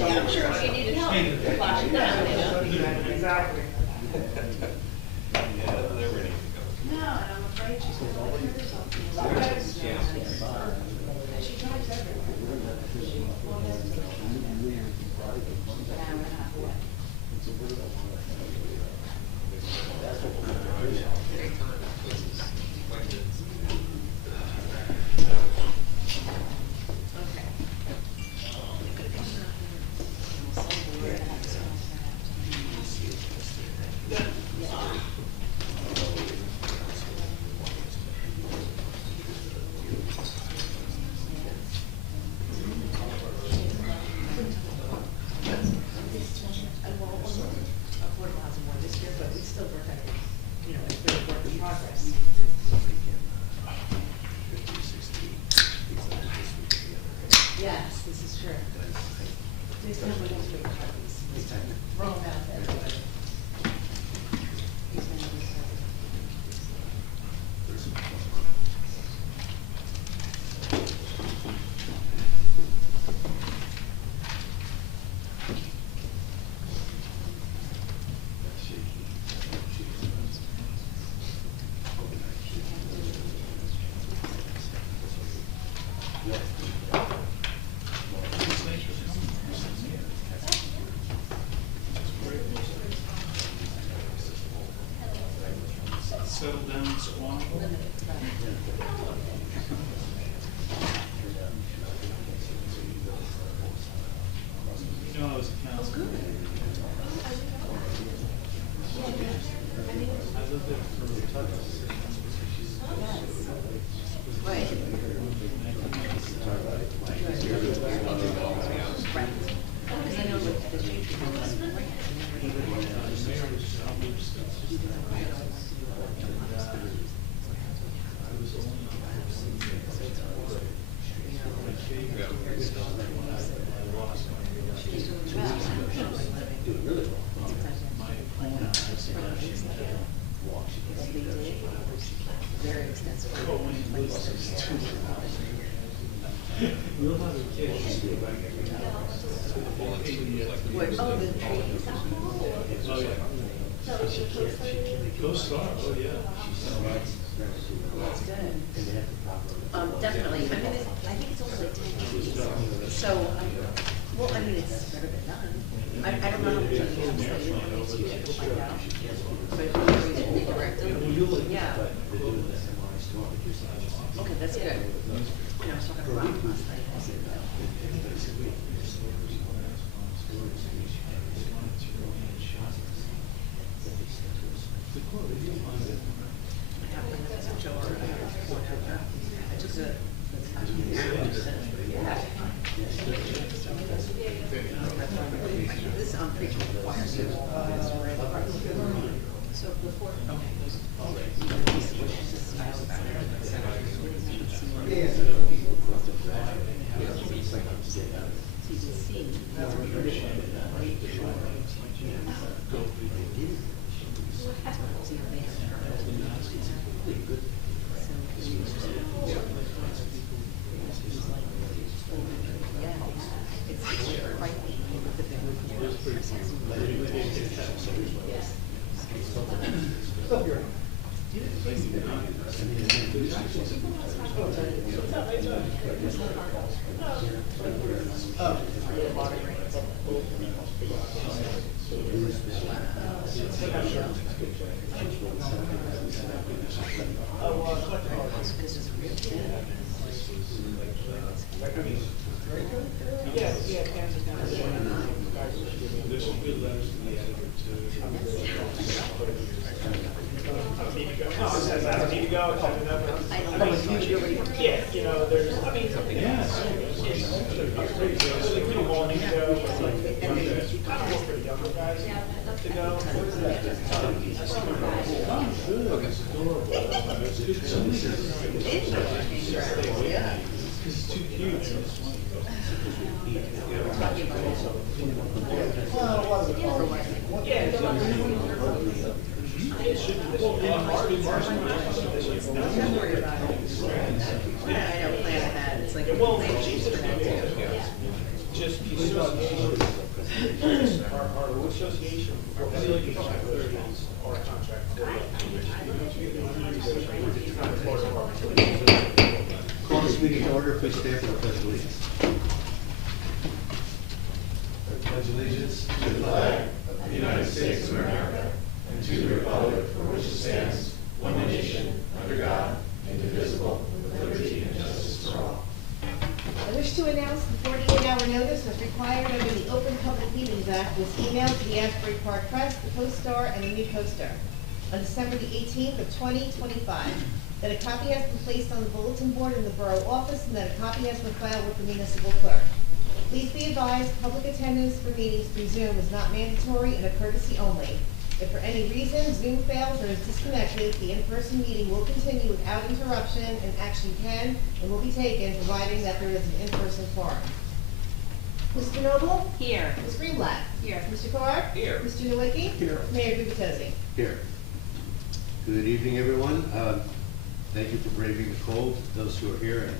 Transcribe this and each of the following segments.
Yeah, I'm sure if you needed help, you could flash it down, you know? Exactly. Yeah, they're ready to go. No, and I'm afraid she's gonna let her herself be Sometimes, she drives everywhere. She will have to take an hour and a half away. Okay. affordable housing more this year, but we still work on it, you know, it's been a work in progress. Yes, this is true. Next time we don't make copies. Roll them out there. He's gonna do Settle down in Squanico. You know, I was a counselor. I lived there for Right. Because I know with the change very extensive. We'll have a kid. What, oh, the trees. Oh, yeah. Go Star, oh, yeah. That's good. Definitely, I mean, I think it's only like 10 days. So, well, I mean, it's never been done. I don't know how much of the study, we'll find out. But if we read it, they direct it. Yeah. Okay, that's good. You know, I was talking to Ron last night. I said, I took the. Yeah. This on preaching choir. So before. There's some good letters to the editor too. No, it says I don't need to go, it's having enough. Yeah, you know, there's, I mean, Yeah. it's pretty well need to go, but like, kind of more for the younger guys to go. Good, it's adorable. It's good. Because it's too cute. So it's funny. It should be this one. Don't worry about it. I know, plan ahead. It's like. Well, Jesus, just, Our association, I feel like it's our contract. Call this meeting to order, please stand for the pledge of allegiance. I pledge allegiance to the flag of the United States of America and to the republic for which it stands, one nation, under God, indivisible, with liberty and justice for all. I wish to announce the 48-hour notice as required under the Open Public Meetings Act was emailed to the Asbury Park Press, the Post Star, and the New Coaster on December the 18th of 2025, that a copy has been placed on the bulletin board in the borough office and that a copy has been filed with the municipal clerk. Please be advised, public attendance for meetings through Zoom is not mandatory and a courtesy only. If for any reason Zoom fails or is disconnected, the in-person meeting will continue without interruption and action can and will be taken, providing that there is an in-person forum. Mr. Noble? Here. Ms. Greenblatt? Here. Mr. Carr? Here. Mr. Nowicki? Here. Mayor Gubitosi? Here. Good evening, everyone. Thank you for braving the cold, those who are here, and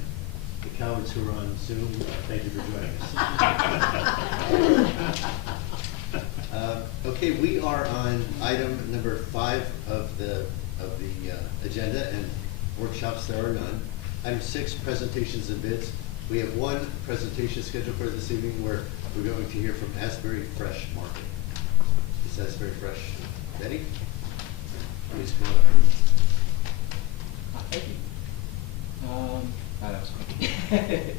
the cowards who are on Zoom, thank you for joining us. Okay, we are on item number 5 of the agenda, and workshops there are none. Item 6, presentations and bids. We have one presentation scheduled for this evening where we're going to hear from Asbury Fresh Market. Is Asbury Fresh Betty? Please come on up. Thank you. That was quick.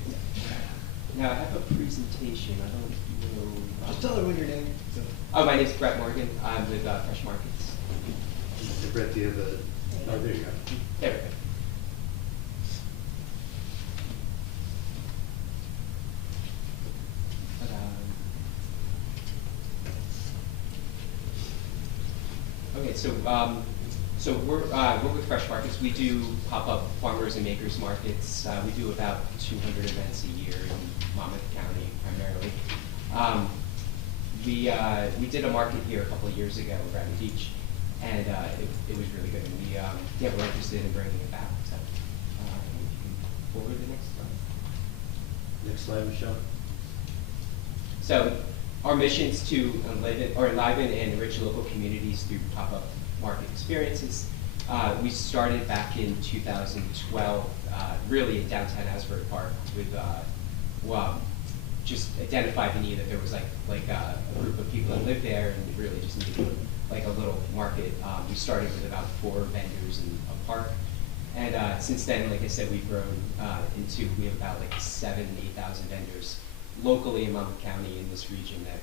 Now, I have a presentation. I don't know. Just tell everyone your name. Oh, my name is Brett Morgan. I'm with Fresh Markets. And Brett, do you have a, oh, there you go. There we go. Okay, so we're with Fresh Markets. We do pop-up farmers and makers markets. We do about 200 events a year in Monmouth County primarily. We did a market here a couple of years ago in Granite Beach, and it was really good. And we're interested in bringing it back. So we can forward the next slide. Next slide, Michelle. So our mission is to enliven and enrich local communities through pop-up market experiences. We started back in 2012, really in downtown Asbury Park, with just identified the need that there was like a group of people that lived there and really just needed like a little market. We started with about 4 vendors in a park, and since then, like I said, we've grown we have about like 7,000 to 8,000 vendors locally in Monmouth County in this region that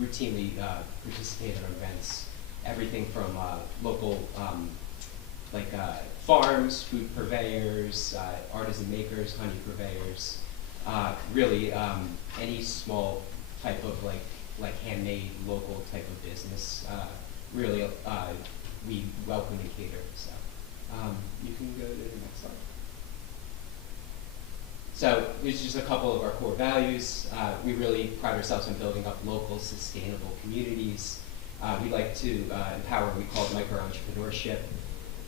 routinely participate in our events. Everything from local farms, food purveyors, artisan makers, honey purveyors, really any small type of like handmade local type of business. Really, we welcome and cater. So you can go to the next slide. So there's just a couple of our core values. We really pride ourselves on building up local, sustainable communities. We like to empower what we call micro-entrepreneurship.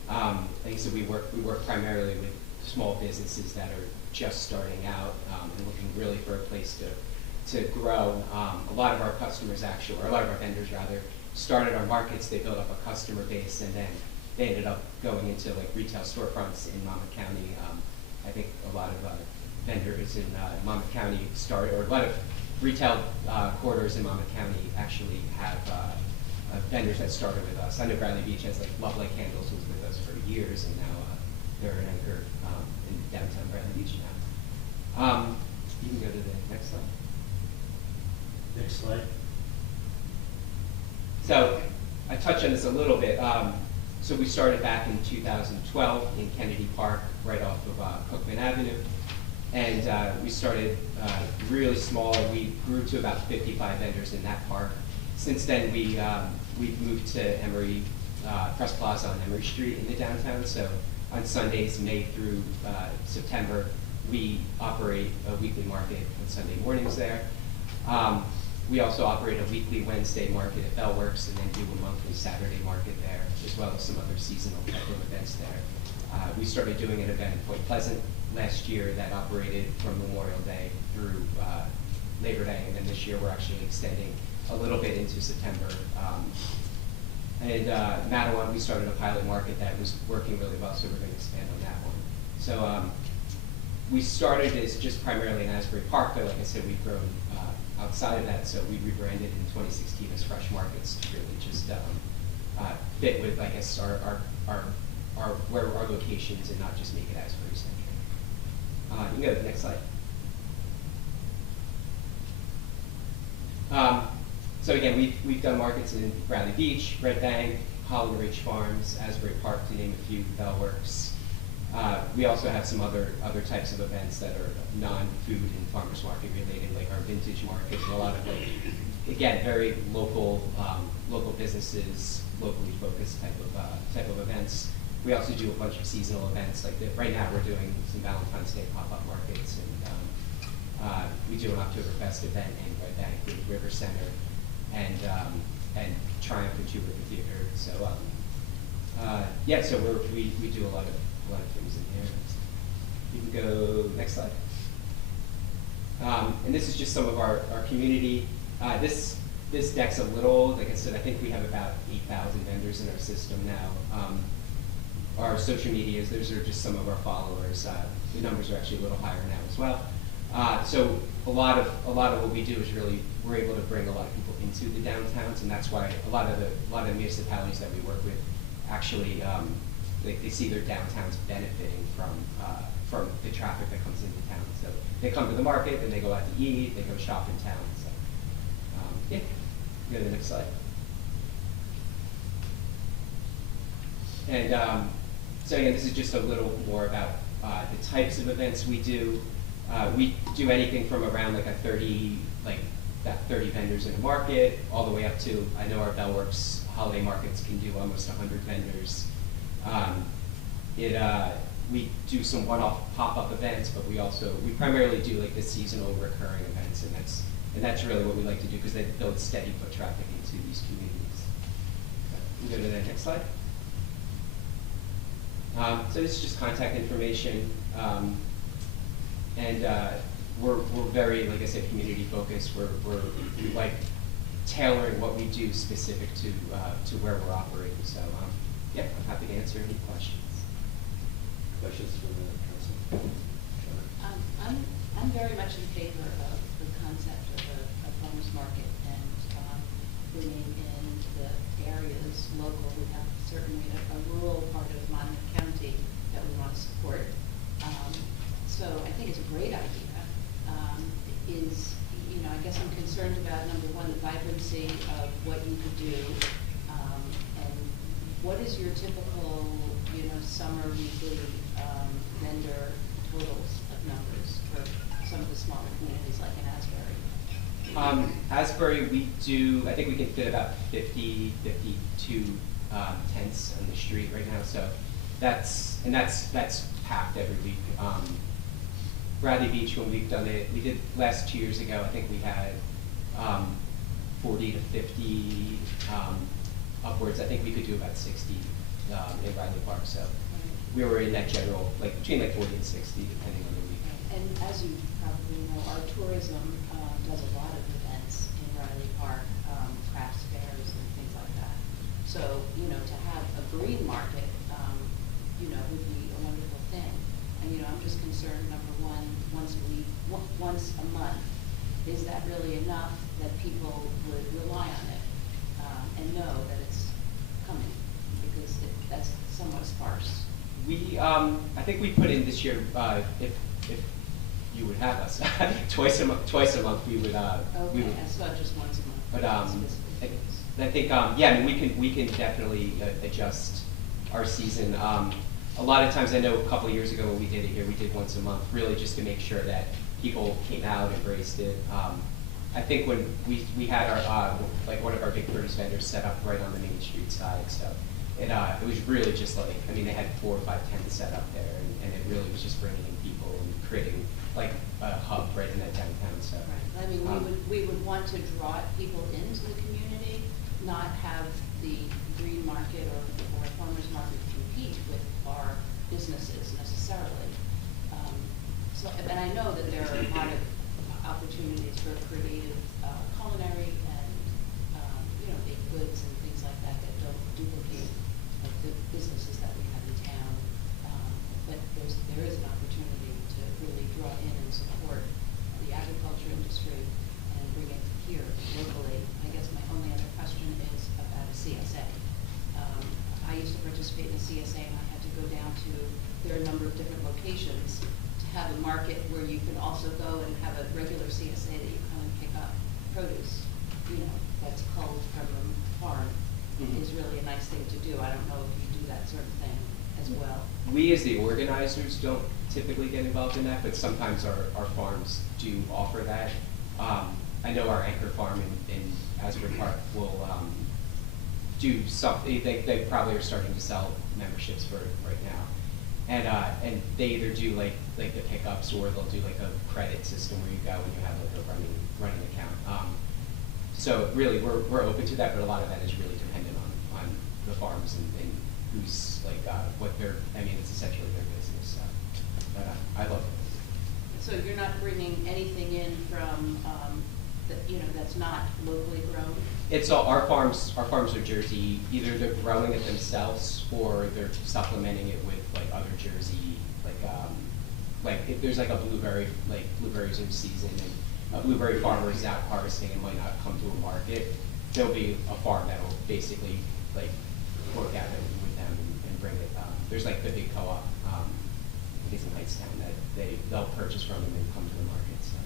Like I said, we work primarily with small businesses that are just starting out and looking really for a place to grow. A lot of our customers actually, or a lot of our vendors rather, started our markets, they built up a customer base, and then they ended up going into like retail storefronts in Monmouth County. I think a lot of vendors in Monmouth County started, or a lot of retail corridors in Monmouth County actually have vendors that started with us. I know Bradley Beach has like Love Like Candles was with us for years, and now they're an anchor in downtown Bradley Beach now. You can go to the next slide. Next slide. So I touched on this a little bit. So we started back in 2012 in Kennedy Park, right off of Cookman Avenue. And we started really small. We grew to about 55 vendors in that park. Since then, we've moved to Emory, Press Plaza on Emory Street in the downtown. So on Sundays, May through September, we operate a weekly market on Sunday mornings there. We also operate a weekly Wednesday market at Bellworks, and then do a monthly Saturday market there, as well as some other seasonal type of events there. We started doing an event in Point Pleasant last year that operated from Memorial Day through Labor Day, and then this year we're actually extending a little bit into September. And Matawan, we started a pilot market that was working really well, so we're going to expand on that one. So we started as just primarily in Asbury Park, but like I said, we've grown outside of that. So we rebranded in 2016 as Fresh Markets to really just fit with, I guess, where our locations and not just make it Asbury centric. You can go to the next slide. So again, we've done markets in Bradley Beach, Red Bank, Holland Ridge Farms, Asbury Park, to name a few, Bellworks. We also have some other types of events that are non-food and farmers market related, like our vintage market, and a lot of, like, again, very local businesses, locally focused type of events. We also do a bunch of seasonal events, like right now we're doing some Valentine's Day pop-up markets, and we do an Oktoberfest event in Red Bank with River Center, and Triumph and Two River Theater. So yeah, so we do a lot of things in there. You can go next slide. And this is just some of our community. This deck's a little old. Like I said, I think we have about 8,000 vendors in our system now. Our social medias, those are just some of our followers. The numbers are actually a little higher now as well. So a lot of what we do is really, we're able to bring a lot of people into the downtowns, and that's why a lot of the municipalities that we work with actually they see their downtowns benefiting from the traffic that comes into town. So they come to the market, and they go out to eat, they go shop in town. So yeah, go to the next slide. And so again, this is just a little more about the types of events we do. We do anything from around like 30 vendors in a market, all the way up to, I know our Bellworks holiday markets can do almost 100 vendors. We do some one-off pop-up events, but we primarily do like the seasonal recurring events, and that's really what we like to do, because they build steady foot traffic into these communities. We go to the next slide. So this is just contact information, and we're very, like I said, community focused. We like tailoring what we do specific to where we're operating. So yeah, I'm happy to answer any questions. Questions from the council? I'm very much in favor of the concept of a farmers market and bringing in the areas local. We have certainly a rural part of Monmouth County that we want to support. So I think it's a great idea. I guess I'm concerned about, number one, the vibrancy of what you could do, and what is your typical, summer weekly vendor totals of numbers for some of the smaller communities like in Asbury? Asbury, I think we can fit about 52 tents on the street right now. So that's packed every week. Bradley Beach, when we've done it, we did last 2 years ago, I think we had 40 to 50 upwards. I think we could do about 60 in Bradley Park. So we were in that general, between 40 and 60, depending on the week. And as you probably know, our tourism does a lot of events in Bradley Park, crafts fairs and things like that. So, to have a green market, would be a wonderful thing. And, I'm just concerned, number one, once a month, is that really enough that people would rely on it and know that it's coming? Because that's somewhat sparse. I think we put in this year, if you would have us, twice a month we would. Okay, I saw just once a month. But I think we can definitely adjust our season. A lot of times, I know a couple of years ago when we did it here, we did once a month, really just to make sure that people came out, embraced it. I think when we had our one of our big produce vendors set up right on the Main Street side, so it was really just they had 4 or 5 tents set up there, and it really was just bringing in people and creating a hub right in that downtown. So right. I mean, we would want to draw people into the community, not have the green market or farmers market compete with our businesses necessarily. And I know that there are a lot of opportunities for creative culinary and participate in a CSA and I had to go down to, there are a number of different locations, to have a market where you can also go and have a regular CSA that you come and pick up produce, you know, that's culled from the farm, is really a nice thing to do. I don't know if you do that sort of thing as well. We as the organizers don't typically get involved in that, but sometimes our farms do offer that. I know our anchor farm in Asbury Park will do something. They probably are starting to sell memberships for it right now, and they either do like the pickups, or they'll do like a credit system where you go and you have like a running account. So really, we're open to that, but a lot of that is really dependent on the farms and who's like what their. I mean, it's essentially their business. So, but I love it. So you're not bringing anything in from, that's not locally grown? It's all, our farms are Jersey. Either they're growing it themselves or they're supplementing it with like other Jersey, like if there's like a blueberries in season and a blueberry farmer is out harvesting and might not come to a market, there'll be a farm that'll basically like work out with them and bring it. There's like the big co-op, I think it's in Hightstown, that they'll purchase from and then come to the market. So.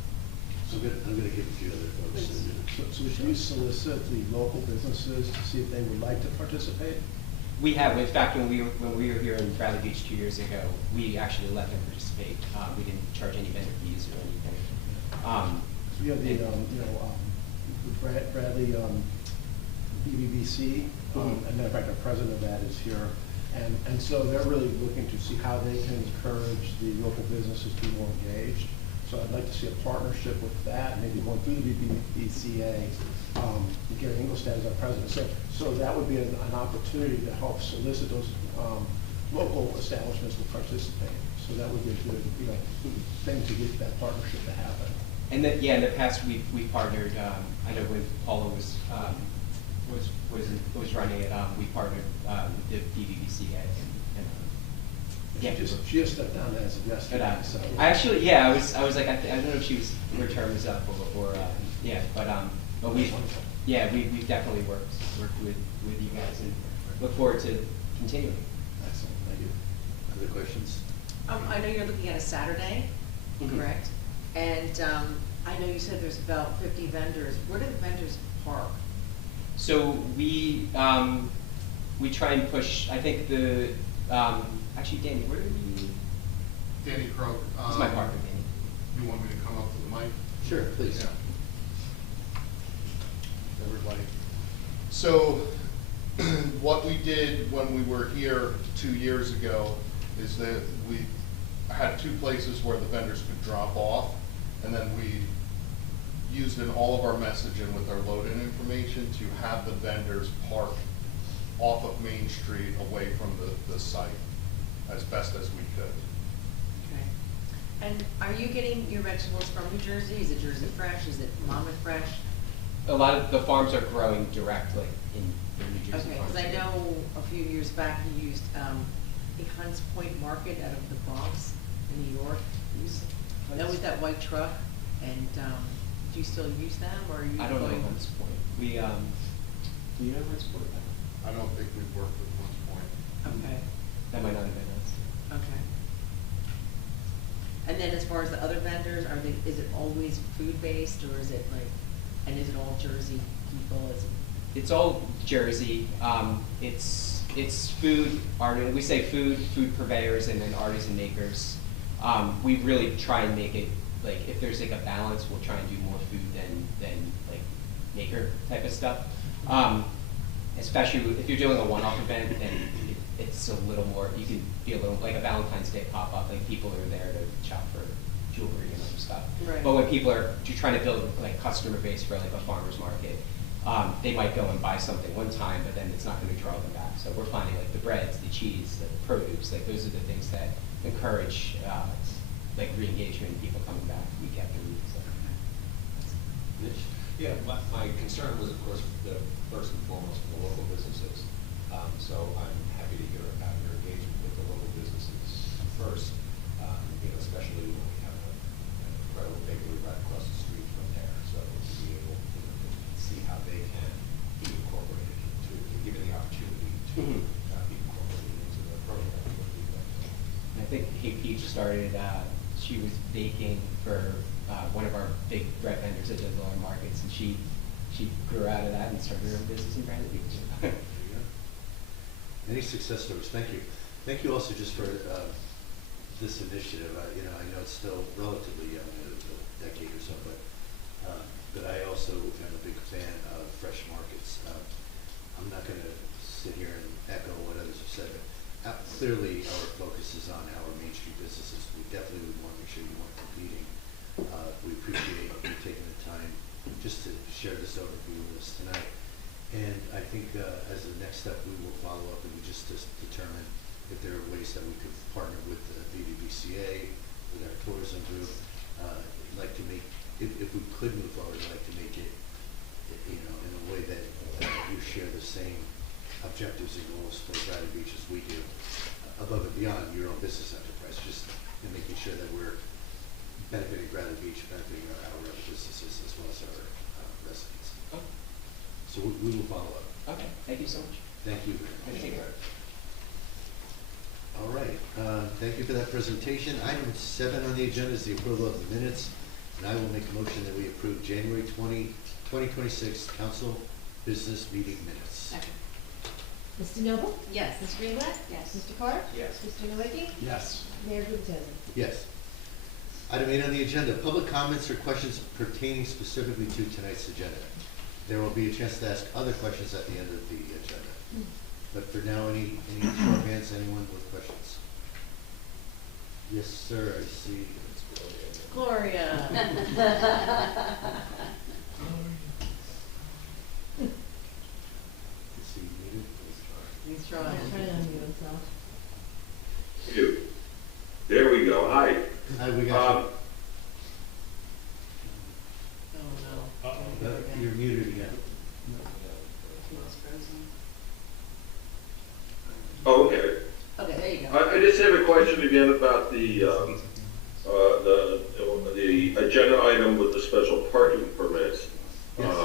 I'm gonna give a few other folks in a minute. So should you solicit the local businesses to see if they would like to participate? We have. In fact, when we were here in Bradley Beach 2 years ago, we actually let them participate. We didn't charge any vendor fees or anything. So you have the Bradley BBBC, and in fact, our president of that is here. And so they're really looking to see how they can encourage the local businesses to be more engaged. So I'd like to see a partnership with that, maybe going through the BBCA, Gary Engelstad is our president. So that would be an opportunity to help solicit those local establishments to participate. So that would be a good, thing to get that partnership to happen. And then, in the past we partnered. I know when Paula was running it, we partnered with the BBBCA. She just stepped down as a guest. But, So. I actually, I was like, I don't know if her term is up but we've definitely worked with you guys and look forward to continuing. Excellent, thank you. Other questions? I know you're looking at a Saturday, correct? And I know you said there's about 50 vendors. Where do the vendors park? So we try and push. I think the actually, Danny, where do we? Danny Crow. This is my partner, Danny. You want me to come up to the mic? Sure, please. Yeah. Everybody. So what we did when we were here 2 years ago is that we had 2 places where the vendors could drop off, and then we used in all of our messaging with our load-in information to have the vendors park off of Main Street away from the site as best as we could. Okay. And are you getting your vegetables from New Jersey? Is it Jersey Fresh? Is it Monmouth Fresh? A lot of the farms are growing directly in New Jersey. Okay, because I know a few years back you used a Hunts Point Market out of the Bronx in New York. That was that white truck, and do you still use them, or are you? I don't know Hunts Point. Do you know Hunts Point? I don't think we've worked with Hunts Point. Okay. That might not have been us. Okay. And then as far as the other vendors, is it always food-based, or is it and is it all Jersey people? It's all Jersey. It's food, we say food purveyors, and then artisan makers. We really try and make it, like, if there's like a balance, we'll try and do more food than like maker type of stuff. Especially if you're doing a one-off event, then it's a little more, you can be a little, like a Valentine's Day pop-up, like people are there to shop for jewelry and other stuff. Right. But when people are trying to build like customer base for like a farmer's market, they might go and buy something one time, but then it's not going to draw them back. So we're finding like the breads, the cheese, the produce, like those are the things that encourage like re-engagement and people coming back week after week. So. Mitch? Yeah, my concern was, of course, first and foremost for the local businesses. So I'm happy to hear about your engagement with the local businesses first, especially when we have an incredible bakery right across the street from there. So to be able to see how they can be incorporated, to give it the opportunity to be incorporated into she started, she was baking for one of our big bread vendors that does all our markets, and she grew out of that and started her own business in Granite Beach. There you go. Any success stories? Thank you. Thank you also just for this initiative. You know, I know it's still relatively young, a decade or so, but I also am a big fan of fresh markets. I'm not going to sit here and echo what others have said, but clearly our focus is on our Main Street businesses. We definitely would want to make sure you weren't competing. We appreciate you taking the time just to share this overview with us tonight. And I think as the next step, we will follow up and we just determine if there are ways that we could partner with the VDBCA, with our tourism group. Like to make, if we could move forward, I'd like to make it, you know, in a way that you share the same objectives and goals for Granite Beach as we do, above and beyond your own business enterprise, just in making sure that we're benefiting Granite Beach, benefiting our other businesses as well as our residents. Oh, So we will follow up. okay, thank you so much. Thank you. Appreciate it. All right, thank you for that presentation. Item 7 on the agenda is the approval of the minutes, and I will make a motion that we approve January 2026 council business meeting minutes. Second. Mr. Noble? Yes. Ms. Greenblatt? Yes. Mr. Carr? Yes. Mr. Nowicki? Yes. Mayor Guptoni? Yes. Item 8 on the agenda, public comments or questions pertaining specifically to tonight's agenda. There will be a chance to ask other questions at the end of the agenda. But for now, any show of hands, anyone with questions? Yes, sir, I see. Gloria. Is he muted? He's trying. Trying to unmute himself. You. There we go. Hi. Hi, we got you. Oh, no. You're muted again. He was frozen. Oh, okay. Okay, there you go. I just have a question again about the agenda item with the special parking permits. Yes.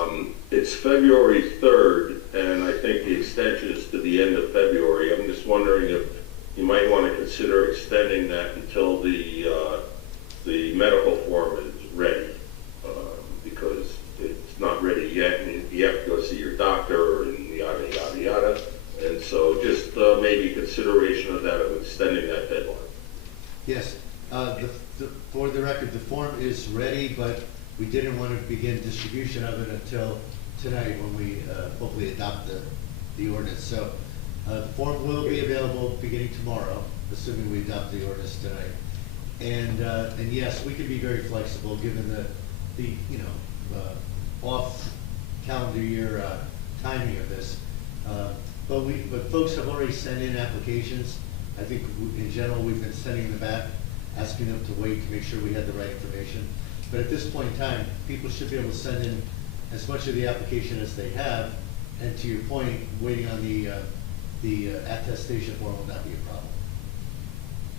It's February 3rd, and I think the extension is to the end of February. I'm just wondering if you might want to consider extending that until the medical form is ready, because it's not ready yet, and you have to go see your doctor and yada, yada, yada. And so just maybe consideration of that, of extending that deadline. Yes, for the record, the form is ready, but we didn't want to begin distribution of it until tonight when we hopefully adopt the ordinance. So the form will be available beginning tomorrow, assuming we adopt the ordinance tonight. And yes, we can be very flexible given the you know, off calendar year timing of this. But folks have already sent in applications. I think in general, we've been sending them back, asking them to wait to make sure we had the right information. But at this point in time, people should be able to send in as much of the application as they have. And to your point, waiting on the attestation form will not be a problem.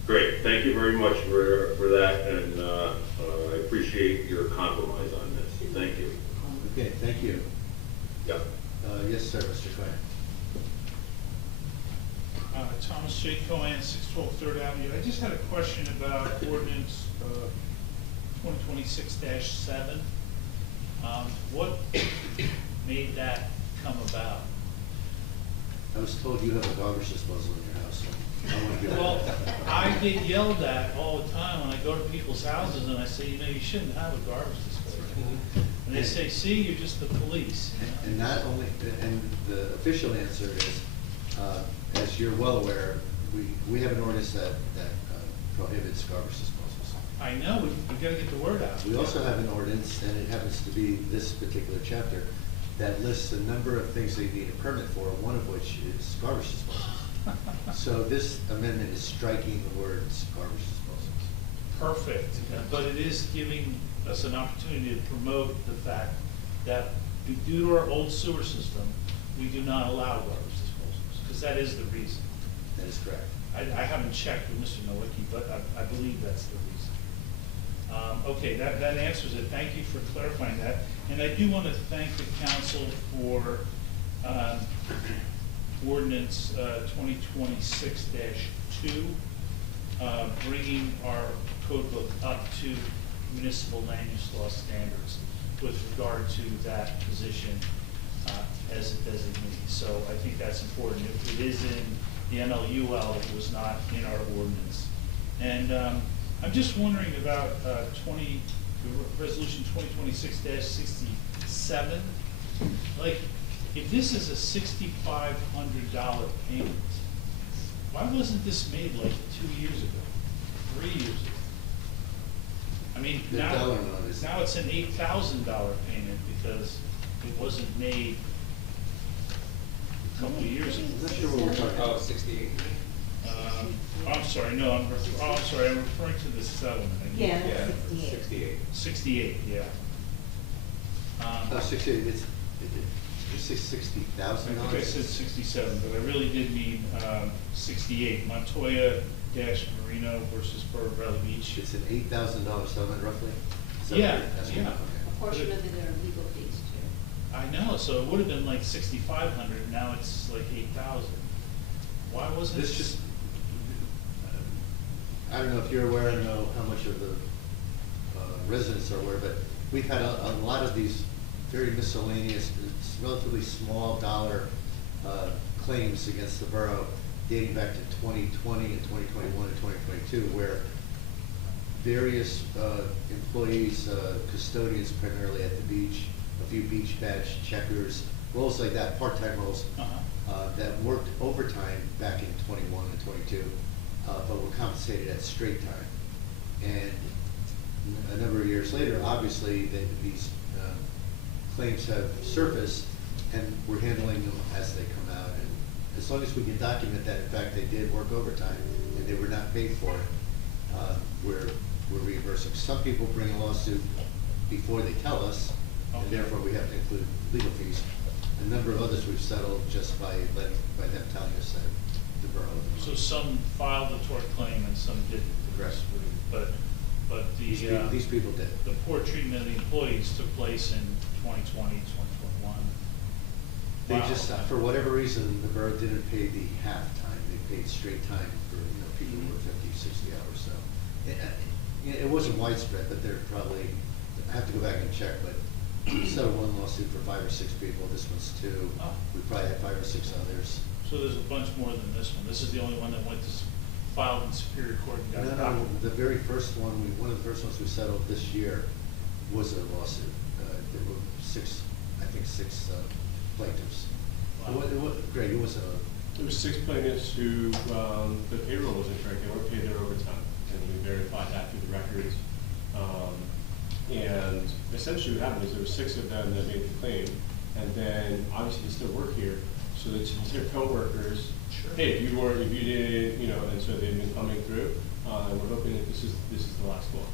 Great, thank you very much for that, and I appreciate your compromise on this. Thank you. Okay, thank you. Yeah. Yes, sir, Mr. Cohen. Thomas J. Cohen, 612 Third Avenue. I just had a question about ordinance 2026-7. What made that come about? I was told you have a garbage disposal in your house. So I want to get Well, I get yelled at all the time when I go to people's houses and I say, you know, you shouldn't have a garbage disposal. And they say, see, you're just the police. And not only, and the official answer is, as you're well aware, we have an ordinance that prohibits garbage disposals. I know, we've got to get the word out. We also have an ordinance, and it happens to be this particular chapter, that lists a number of things they need a permit for, one of which is garbage disposals. So this amendment is striking the words garbage disposals. Perfect, but it is giving us an opportunity to promote the fact that due to our old sewer system, we do not allow garbage disposals, because that is the reason. That is correct. I haven't checked with Mr. Nowicki, but I believe that's the reason. Okay, that answers it. Thank you for clarifying that. And I do want to thank the council for ordinance 2026-2. bringing our code book up to municipal land use law standards with regard to that position as a designee. So I think that's important. It is in the MLUL, it was not in our ordinance. And I'm just wondering about Resolution 2026-67. Like, if this is a $6,500 payment, why wasn't this made like 2 years ago, 3 years ago? I mean, The now dollar amount is- it's an $8,000 payment because it wasn't made a couple of years ago. I'm not sure what we're talking Oh, about. 68. I'm sorry, no, I'm referring to the settlement. I mean, Yeah, Yeah, 68. 68. 68, yeah. Oh, 68, did you say I $60,000? think I said 67, but I really did mean 68. Montoya-Marino versus Borough of Valley Beach. It's an $8,000 settlement roughly? Is that Yeah, right? That's yeah. okay. A portion of it are legal fees too. I know, so it would have been like 6,500, now it's like 8,000. Why wasn't This just, I don't know if you're aware, I don't know how much of the residents are aware, but we've had a lot of these very miscellaneous, relatively small dollar claims against the borough dating back to 2020 and 2021 and 2022, where various employees, custodians primarily at the beach, a few beach badge checkers, roles like that, part-time roles, that worked overtime back in 21 and 22, but were compensated at straight time. And a number of years later, obviously, these claims have surfaced, and we're handling them as they come out. And as long as we can document that, in fact, they did work overtime and they were not paid for it, we're reimbursing. Some people bring a lawsuit before they tell us, and therefore we have to include legal fees. A number of others we've settled just by them telling us that the borough. So some filed the tort claim and some didn't. Correct. But These people did. the poor treatment of the employees took place in 2020, 2021. They Wow. just, for whatever reason, the borough didn't pay the half-time, they paid straight time for, people who were 50, 60 hours, so. It wasn't widespread, but there probably, I have to go back and check, but we settled one lawsuit for 5 or 6 people, this one's 2. Oh. We probably had 5 or 6 others. So there's a bunch more than this one. This is the only one that went to filed in Superior Court and got No, adopted. the very first one, one of the first ones we settled this year was a lawsuit. There were 6 plaintiffs. Wow. Greg, it was There were 6 plaintiffs who, the payroll wasn't correct, they weren't paid their overtime, and we verified that through the records. And essentially what happened is there were 6 of them that made the claim, and then obviously they still work here, so they told their coworkers, Sure. hey, if you did, and so they've been coming through, and we're hoping that this is the last one.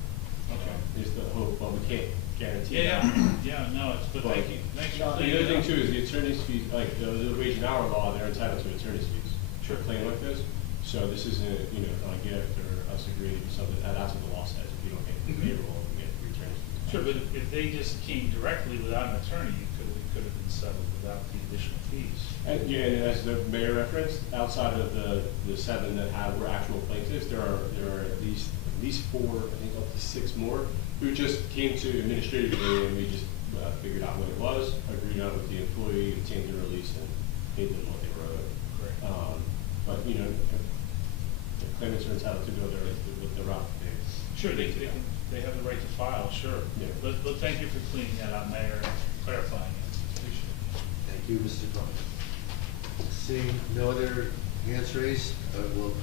Okay. Is the hope, but we can't guarantee Yeah, that. but thank you, thanks for The cleaning other it thing up. too is the attorney's fees, like the wage and hour law, they're entitled to attorney's fees for a claim like this. So this isn't, not a gift or us agreeing to something, that's what the law says, if you don't get the payroll, you get the attorney's fees. Sure, but if they just came directly without an attorney, it could have been settled without the additional fees. And, and as the mayor referenced, outside of the 7 that were actual plaintiffs, there are at least 4, I think up to 6 more, who just came to administratively and we just figured out what it was, agreed on it with the employee, obtained the release, and paid them what they were owed. Correct. But, the claimants are entitled to go the route they. Sure, they have the right to file, sure. Yeah. But thank you for cleaning that up, Mayor, and clarifying it. Appreciate it. Thank you, Mr. Drummond. Seeing no other hands raised, we'll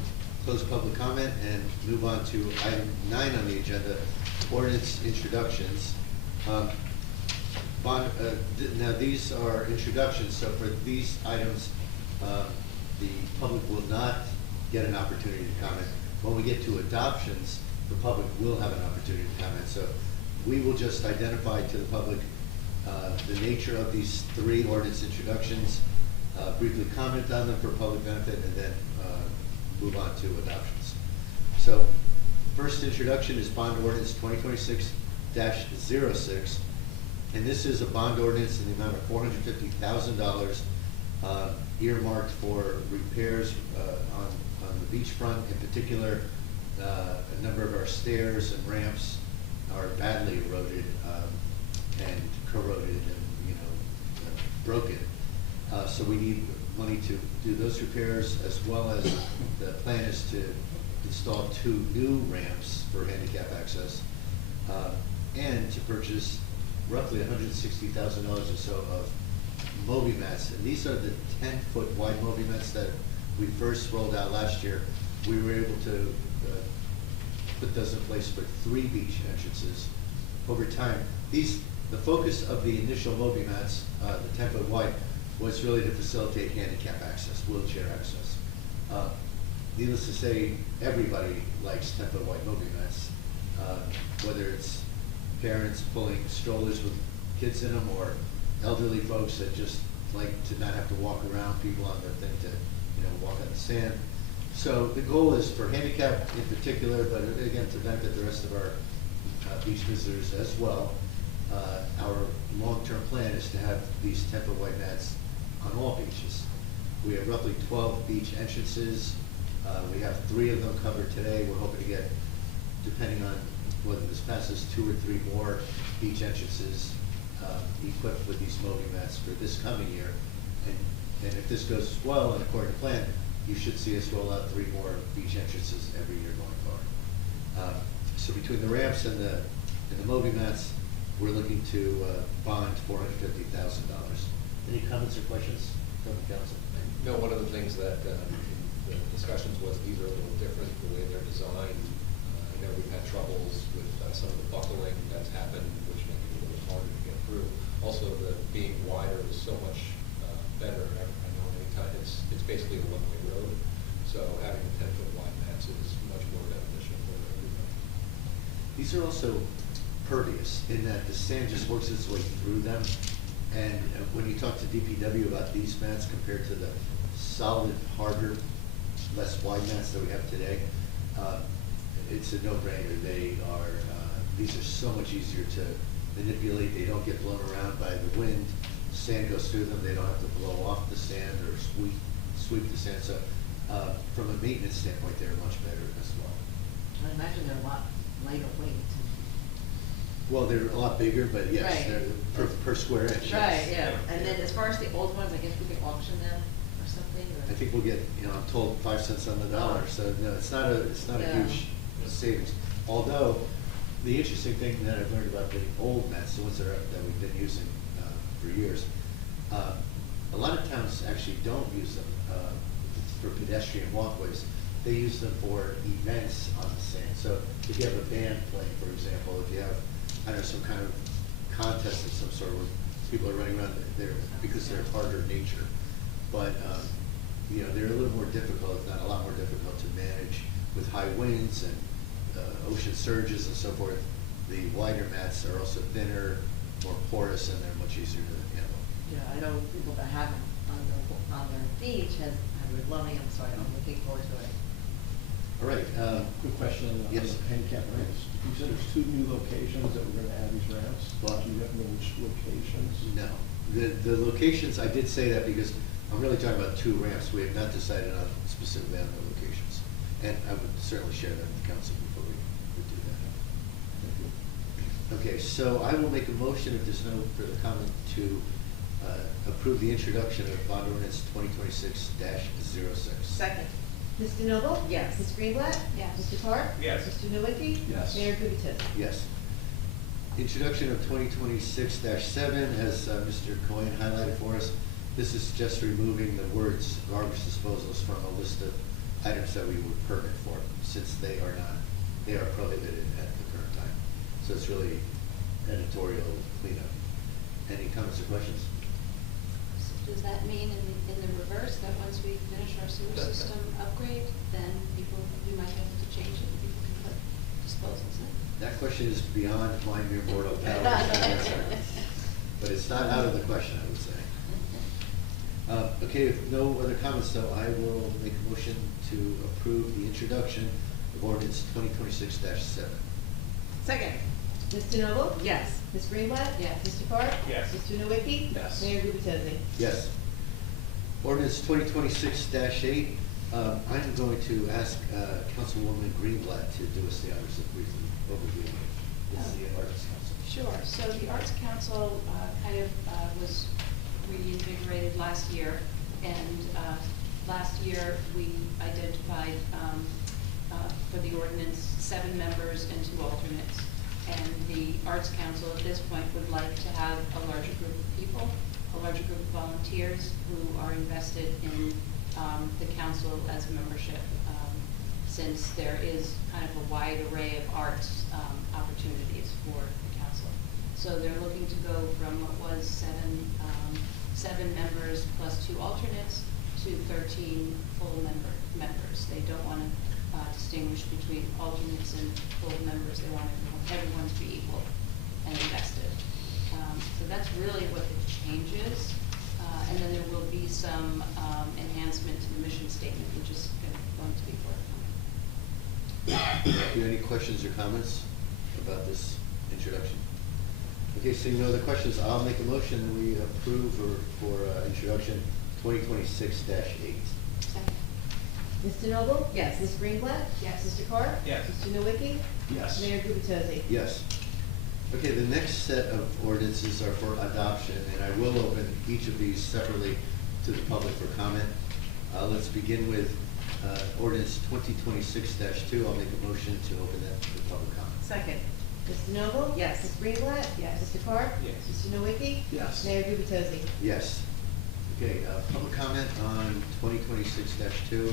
close public comment and move on to item 9 on the agenda, ordinance introductions. Now, these are introductions, so for these items, the public will not get an opportunity to comment. When we get to adoptions, the public will have an opportunity to comment. So we will just identify to the public the nature of these 3 ordinance introductions, briefly comment on them for public benefit, and then move on to adoptions. So first introduction is bond ordinance 2026-06. And this is a bond ordinance in the amount of $450,000 earmarked for repairs on the beachfront, in particular a number of our stairs and ramps are badly eroded, and corroded and, broken. So we need money to do those repairs, as well as the plan is to install 2 new ramps for handicap access, and to purchase roughly $160,000 or so of Moby mats. And these are the 10-foot wide Moby mats that we first rolled out last year. We were able to put those in place for 3 beach entrances. Over time, the focus of the initial Moby mats, the 10-foot wide, was really to facilitate handicap access, wheelchair access. Needless to say, everybody likes 10-foot wide Moby mats, whether it's parents pulling strollers with kids in them, or elderly folks that just like to not have to walk around, people on their thing to, walk on the sand. So the goal is for handicap in particular, but again, to benefit the rest of our beach visitors as well. Our long-term plan is to have these 10-foot wide mats on all beaches. We have roughly 12 beach entrances. We have 3 of them covered today. We're hoping to get, depending on whether this passes, 2 or 3 more beach entrances equipped with these Moby mats for this coming year. And if this goes well and according to plan, you should see us roll out 3 more beach entrances every year going forward. So between the ramps and the Moby mats, we're looking to bond $450,000. Any comments or questions from the council? No, one of the things that in the discussions was these are a little different, the way they're designed. I know we've had troubles with some of the buckling that's happened, which make it a little harder to get through. Also, the being wider is so much better. I know anytime it's basically a one-way road, so having 10-foot wide mats is much more beneficial for everybody. These are also pervious in that the sand just works its way through them. And when you talk to DPW about these mats compared to the solid, harder, less wide mats that we have today, it's a no-brainer. These are so much easier to manipulate. They don't get blown around by the wind. Sand goes through them. They don't have to blow off the sand or sweep the sand. So from a maintenance standpoint, they're much better as well. I imagine they're a lot lighter weight. Well, they're a lot bigger, but yes, Right. they're per square inch. yes. Right, yeah. And then as far as the old ones, I guess we can auction them or something, or? I think we'll get, I'm told 5 cents on the dollar, so no, it's not a Yeah. huge savings. Although, the interesting thing that I've learned about the old mats, the ones that we've been using for years, a lot of towns actually don't use them for pedestrian walkways. They use them for events on the sand. So if you have a band playing, for example, if you have, some kind of contest of some sort where people are running around there because they're harder nature. But, they're a little more difficult, if not a lot more difficult to manage with high winds and ocean surges and so forth. The wider mats are also thinner, more porous, and they're much easier to handle. Yeah, I know people that have them on their beach have been loving them, so I'm looking forward to it. All right. Quick question on the Yes. handicap ramps. You said there's 2 new locations that we're gonna add these ramps. Well, Do you have know which locations? No. The locations, I did say that because I'm really talking about 2 ramps. We have not decided on specifically on the locations. And I would certainly share that with the council before we do that. Okay, so I will make a motion, if there's no further comment, to approve the introduction of bond ordinance 2026-06. Second. Mr. Noble? Yes. Ms. Greenblatt? Yes. Mr. Park? Yes. Mr. Nowicki? Yes. Mayor Gubatosi? Yes. Introduction of 2026-7, as Mr. Coyne highlighted for us. This is just removing the words garbage disposals from a list of items that we would permit for, since they are prohibited at the current time. So it's really editorial cleanup. Any comments or questions? So does that mean in the reverse, that once we finish our sewer system upgrade, then we might be able to change it, and people can put disposals in? That question is beyond my mere mortal powers to answer. But it's not out of the question, I would say. Okay, if no other comments, though, I will make a motion to approve the introduction of ordinance 2026-7. Second. Mr. Noble? Yes. Ms. Greenblatt? Yes. Mr. Park? Yes. Mr. Nowicki? Yes. Mayor Gubatosi? Yes. Ordinance 2026-8, I'm going to ask Councilwoman Greenblatt to do us the honors of briefly overviewing the Arts Council. Sure. So the Arts Council was reinvigorated last year, and last year we identified for the ordinance 7 members and 2 alternates. And the Arts Council at this point would like to have a larger group of people, a larger group of volunteers who are invested in the council as membership, since there is kind of a wide array of arts opportunities for the council. So they're looking to go from what was seven members plus 2 alternates to 13 full members. They don't want to distinguish between alternates and full members. They want everyone to be equal and invested. So that's really what the change is. And then there will be some enhancement to the mission statement, which is going to be forthcoming. Do you have any questions or comments about this introduction? Okay, seeing no other questions, I'll make a motion that we approve for introduction 2026-8. Second. Mr. Noble? Yes. Ms. Greenblatt? Yes. Mr. Carr? Yes. Mr. Nowicki? Yes. Mayor Gubitosi? Yes. Okay, the next set of ordinances are for adoption, and I will open each of these separately to the public for comment. Let's begin with ordinance 2026-2. I'll make a motion to open that to the public comment. Second. Mr. Noble? Yes. Ms. Greenblatt? Yes. Mr. Carr? Yes. Mr. Nowicki? Yes. Mayor Gubitosi? Yes. Okay, public comment on 2026-2,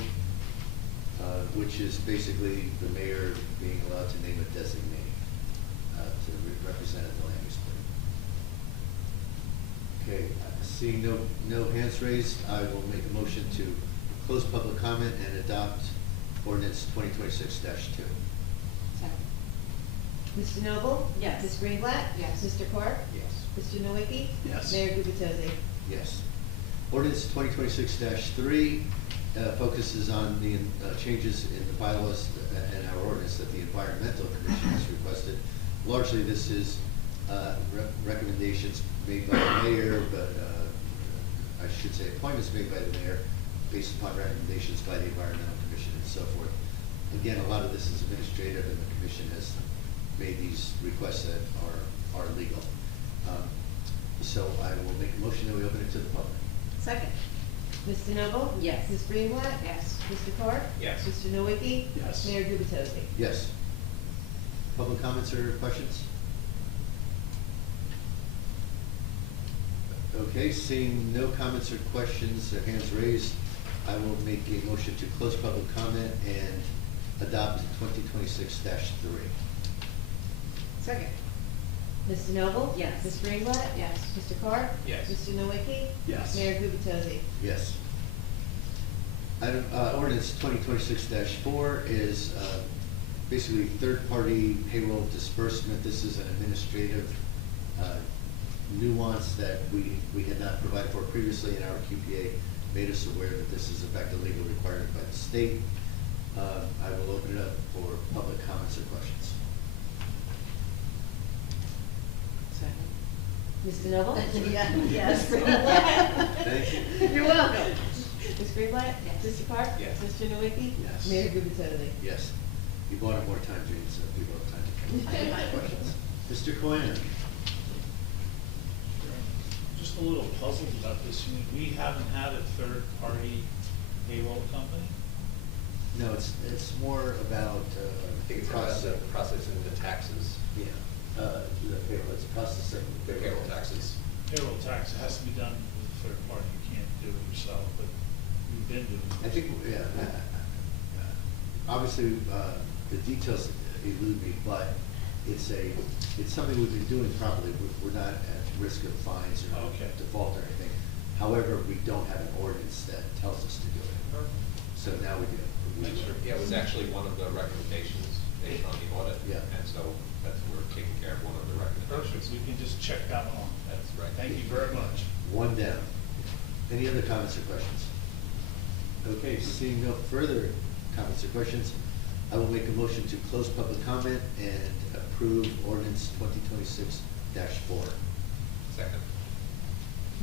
which is basically the mayor being allowed to name a designee to represent at the land use board. Okay, seeing no hands raised, I will make a motion to close public comment and adopt ordinance 2026-2. Second. Mr. Noble? Yes. Ms. Greenblatt? Yes. Mr. Carr? Yes. Mr. Nowicki? Yes. Mayor Gubitosi? Yes. Ordinance 2026-3 focuses on the changes in the bylaws and our ordinance that the Environmental Commission has requested. Largely, this is recommendations made by the mayor, but I should say appointments made by the mayor based upon recommendations by the Environmental Commission and so forth. Again, a lot of this is administrative, and the commission has made these requests that are legal. So I will make a motion that we open it to the public. Second. Mr. Noble? Yes. Ms. Greenblatt? Yes. Mr. Carr? Yes. Mr. Nowicki? Yes. Mayor Gubitosi? Yes. Public comments or questions? Okay, seeing no comments or questions or hands raised, I will make a motion to close public comment and adopt 2026-3. Second. Mr. Noble? Yes. Ms. Greenblatt? Yes. Mr. Carr? Yes. Mr. Nowicki? Yes. Mayor Gubitosi? Yes. Item, ordinance 2026-4 is basically third-party payroll disbursement. This is an administrative nuance that we had not provided for previously, and our QPA made us aware that this is in fact a legal requirement by the state. I will open it up for public comments or questions. Mr. Noble? Yes. Thank you. You're welcome. Ms. Greenblatt? Yes. Mr. Carr? Yes. Mr. Nowicki? Yes. Mayor Gubitosi? Yes. You bought it more time, Jane, so people have time to come. Questions? Mr. Cohen? Just a little puzzled about this. We haven't had a third-party payroll company. No, it's more about, I think it's about the processing the taxes, yeah, the payroll, it's processing. the payroll taxes. Payroll tax has to be done with a third party. You can't do it yourself, but we've been doing it. I think, yeah, obviously, the details elude me, but it's something we've been doing properly. We're not at risk of fines or Okay. default or anything. However, we don't have an ordinance that tells us to do it. So now we do. Yeah, it was actually one of the recommendations based on the audit. Yeah. And so we're taking care of one of the Perfect, recommendations. we can just check that one off. That's right. Thank you very much. One down. Any other comments or questions? Okay, seeing no further comments or questions, I will make a motion to close public comment and approve ordinance 2026-4. Second.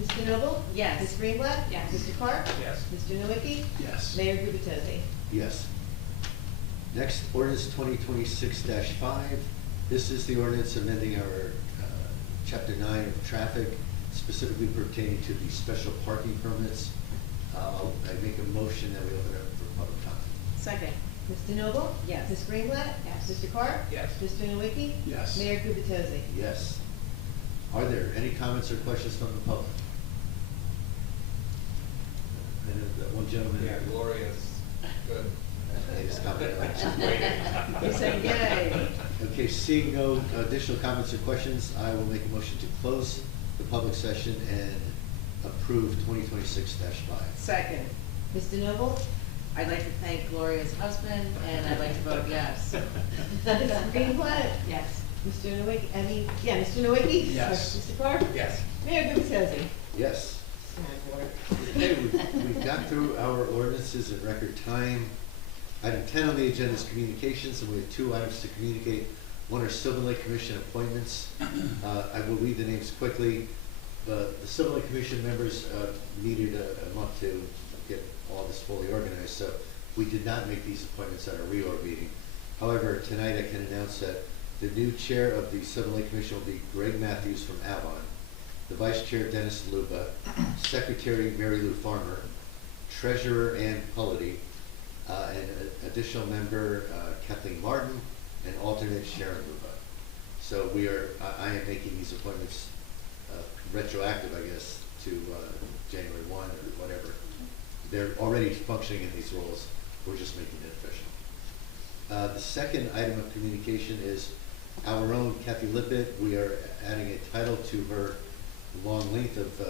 Mr. Noble? Yes. Ms. Greenblatt? Yes. Mr. Carp? Yes. Mr. Nowicki? Yes. Mayor Gubatosi? Yes. Next, ordinance 2026-5. This is the ordinance amending our Chapter 9 of traffic, specifically pertaining to the special parking permits. I make a motion that we open it up for public comment. Second. Mr. Noble? Yes. Ms. Greenblatt? Yes. Mr. Carp? Yes. Mr. Nowicki? Yes. Mayor Gubatosi? Yes. Are there any comments or questions from the public? I know that one gentleman. Yeah, Gloria's good. Made his comment. He said yay. Okay, seeing no additional comments or questions, I will make a motion to close the public session and approve 2026-5. Second. Mr. Noble? I'd like to thank Gloria's husband, and I'd like to vote yes. Ms. Greenblatt? Yes. Mr. Nowicki, Mr. Nowicki? Yes. Mr. Carp? Yes. Mayor Gubatosi? Yes. Okay, we've got through our ordinances in record time. Item 10 on the agenda is communications, and we have 2 items to communicate. One are Sylvan Lake Commission appointments. I will read the names quickly. The Sylvan Lake Commission members needed a month to get all this fully organized, so we did not make these appointments at our reorg meeting. However, tonight I can announce that the new chair of the Sylvan Lake Commission will be Greg Matthews from Avon, the vice chair Dennis Luba, secretary Mary Lou Farmer, treasurer Ann Pullity, and additional member Kathleen Martin, and alternate Sharon Luba. So I am making these appointments retroactive, I guess, to January 1 or whatever. They're already functioning in these roles. We're just making it official. The second item of communication is our own Kathy Lippett. We are adding a title to her long length of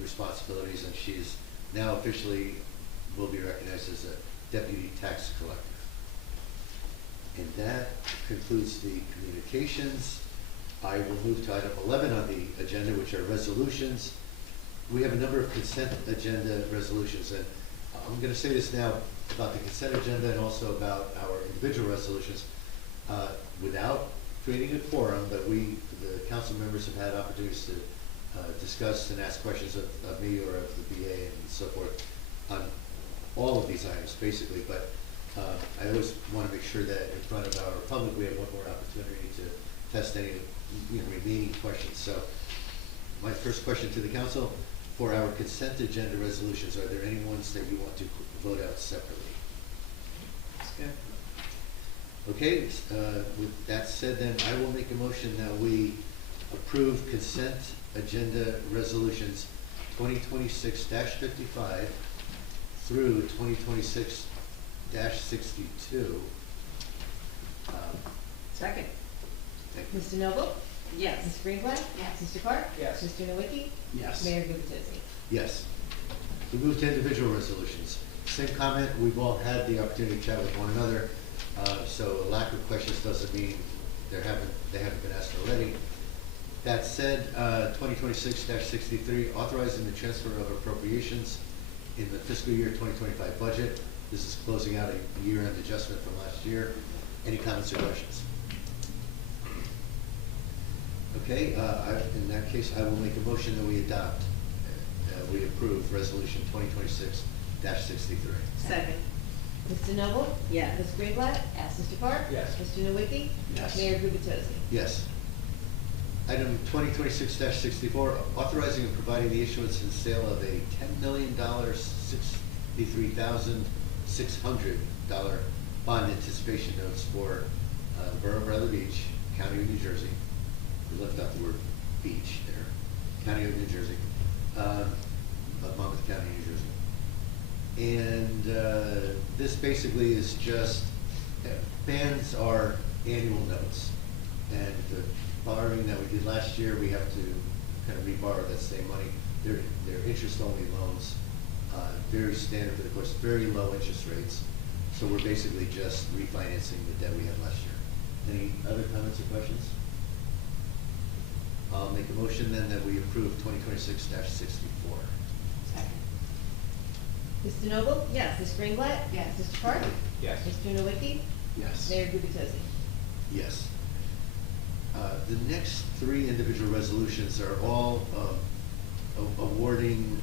responsibilities, and she's now officially will be recognized as a deputy tax collector. And that concludes the communications. I will move to item 11 on the agenda, which are resolutions. We have a number of consent agenda resolutions, and I'm going to say this now about the consent agenda and also about our individual resolutions without creating a quorum, but the council members have had opportunities to discuss and ask questions of me or of the BA and so forth on all of these items, basically. But I always want to make sure that in front of our public, we have one more opportunity to test any remaining questions. So my first question to the council, for our consent agenda resolutions, are there any ones that you want to vote out separately? That's good. Okay, with that said, then I will make a motion that we approve consent agenda resolutions 2026-55 through 2026-62. Second. Thank you. Mr. Noble? Yes. Ms. Greenblatt? Yes. Mr. Carp? Yes. Mr. Nowicki? Yes. Mayor Gubatosi? Yes. We move to individual resolutions. Same comment, we've all had the opportunity to chat with one another, so a lack of questions doesn't mean they haven't been asked already. That said, 2026-63, authorizing the transfer of appropriations in the fiscal year 2025 budget. This is closing out a year-end adjustment from last year. Any comments or questions? Okay, in that case, I will make a motion that we adopt, we approve resolution 2026-63. Second. Mr. Noble? Yes. Ms. Greenblatt? Yes. Mr. Carp? Yes. Mr. Nowicki? Yes. Mayor Gubatosi? Yes. Item 2026-64, authorizing and providing the issuance and sale of a $10 million, $63,600 bond anticipation notes for the Borough of Bradley Beach, County of New Jersey. We left out the word beach there. County of New Jersey, of Monmouth County, New Jersey. And this basically is just bans our annual notes. And the borrowing that we did last year, we have to kind of reborrow that same money. They're interest-only loans, very standard for the course, very low interest rates. So we're basically just refinancing the debt we had last year. Any other comments or questions? I'll make a motion then that we approve 2026-64. Second. Mr. Noble? Yes. Ms. Greenblatt? Yes. Mr. Carp? Yes. Mr. Nowicki? Yes. Mayor Gubatosi? Yes. The next three individual resolutions are all awarding,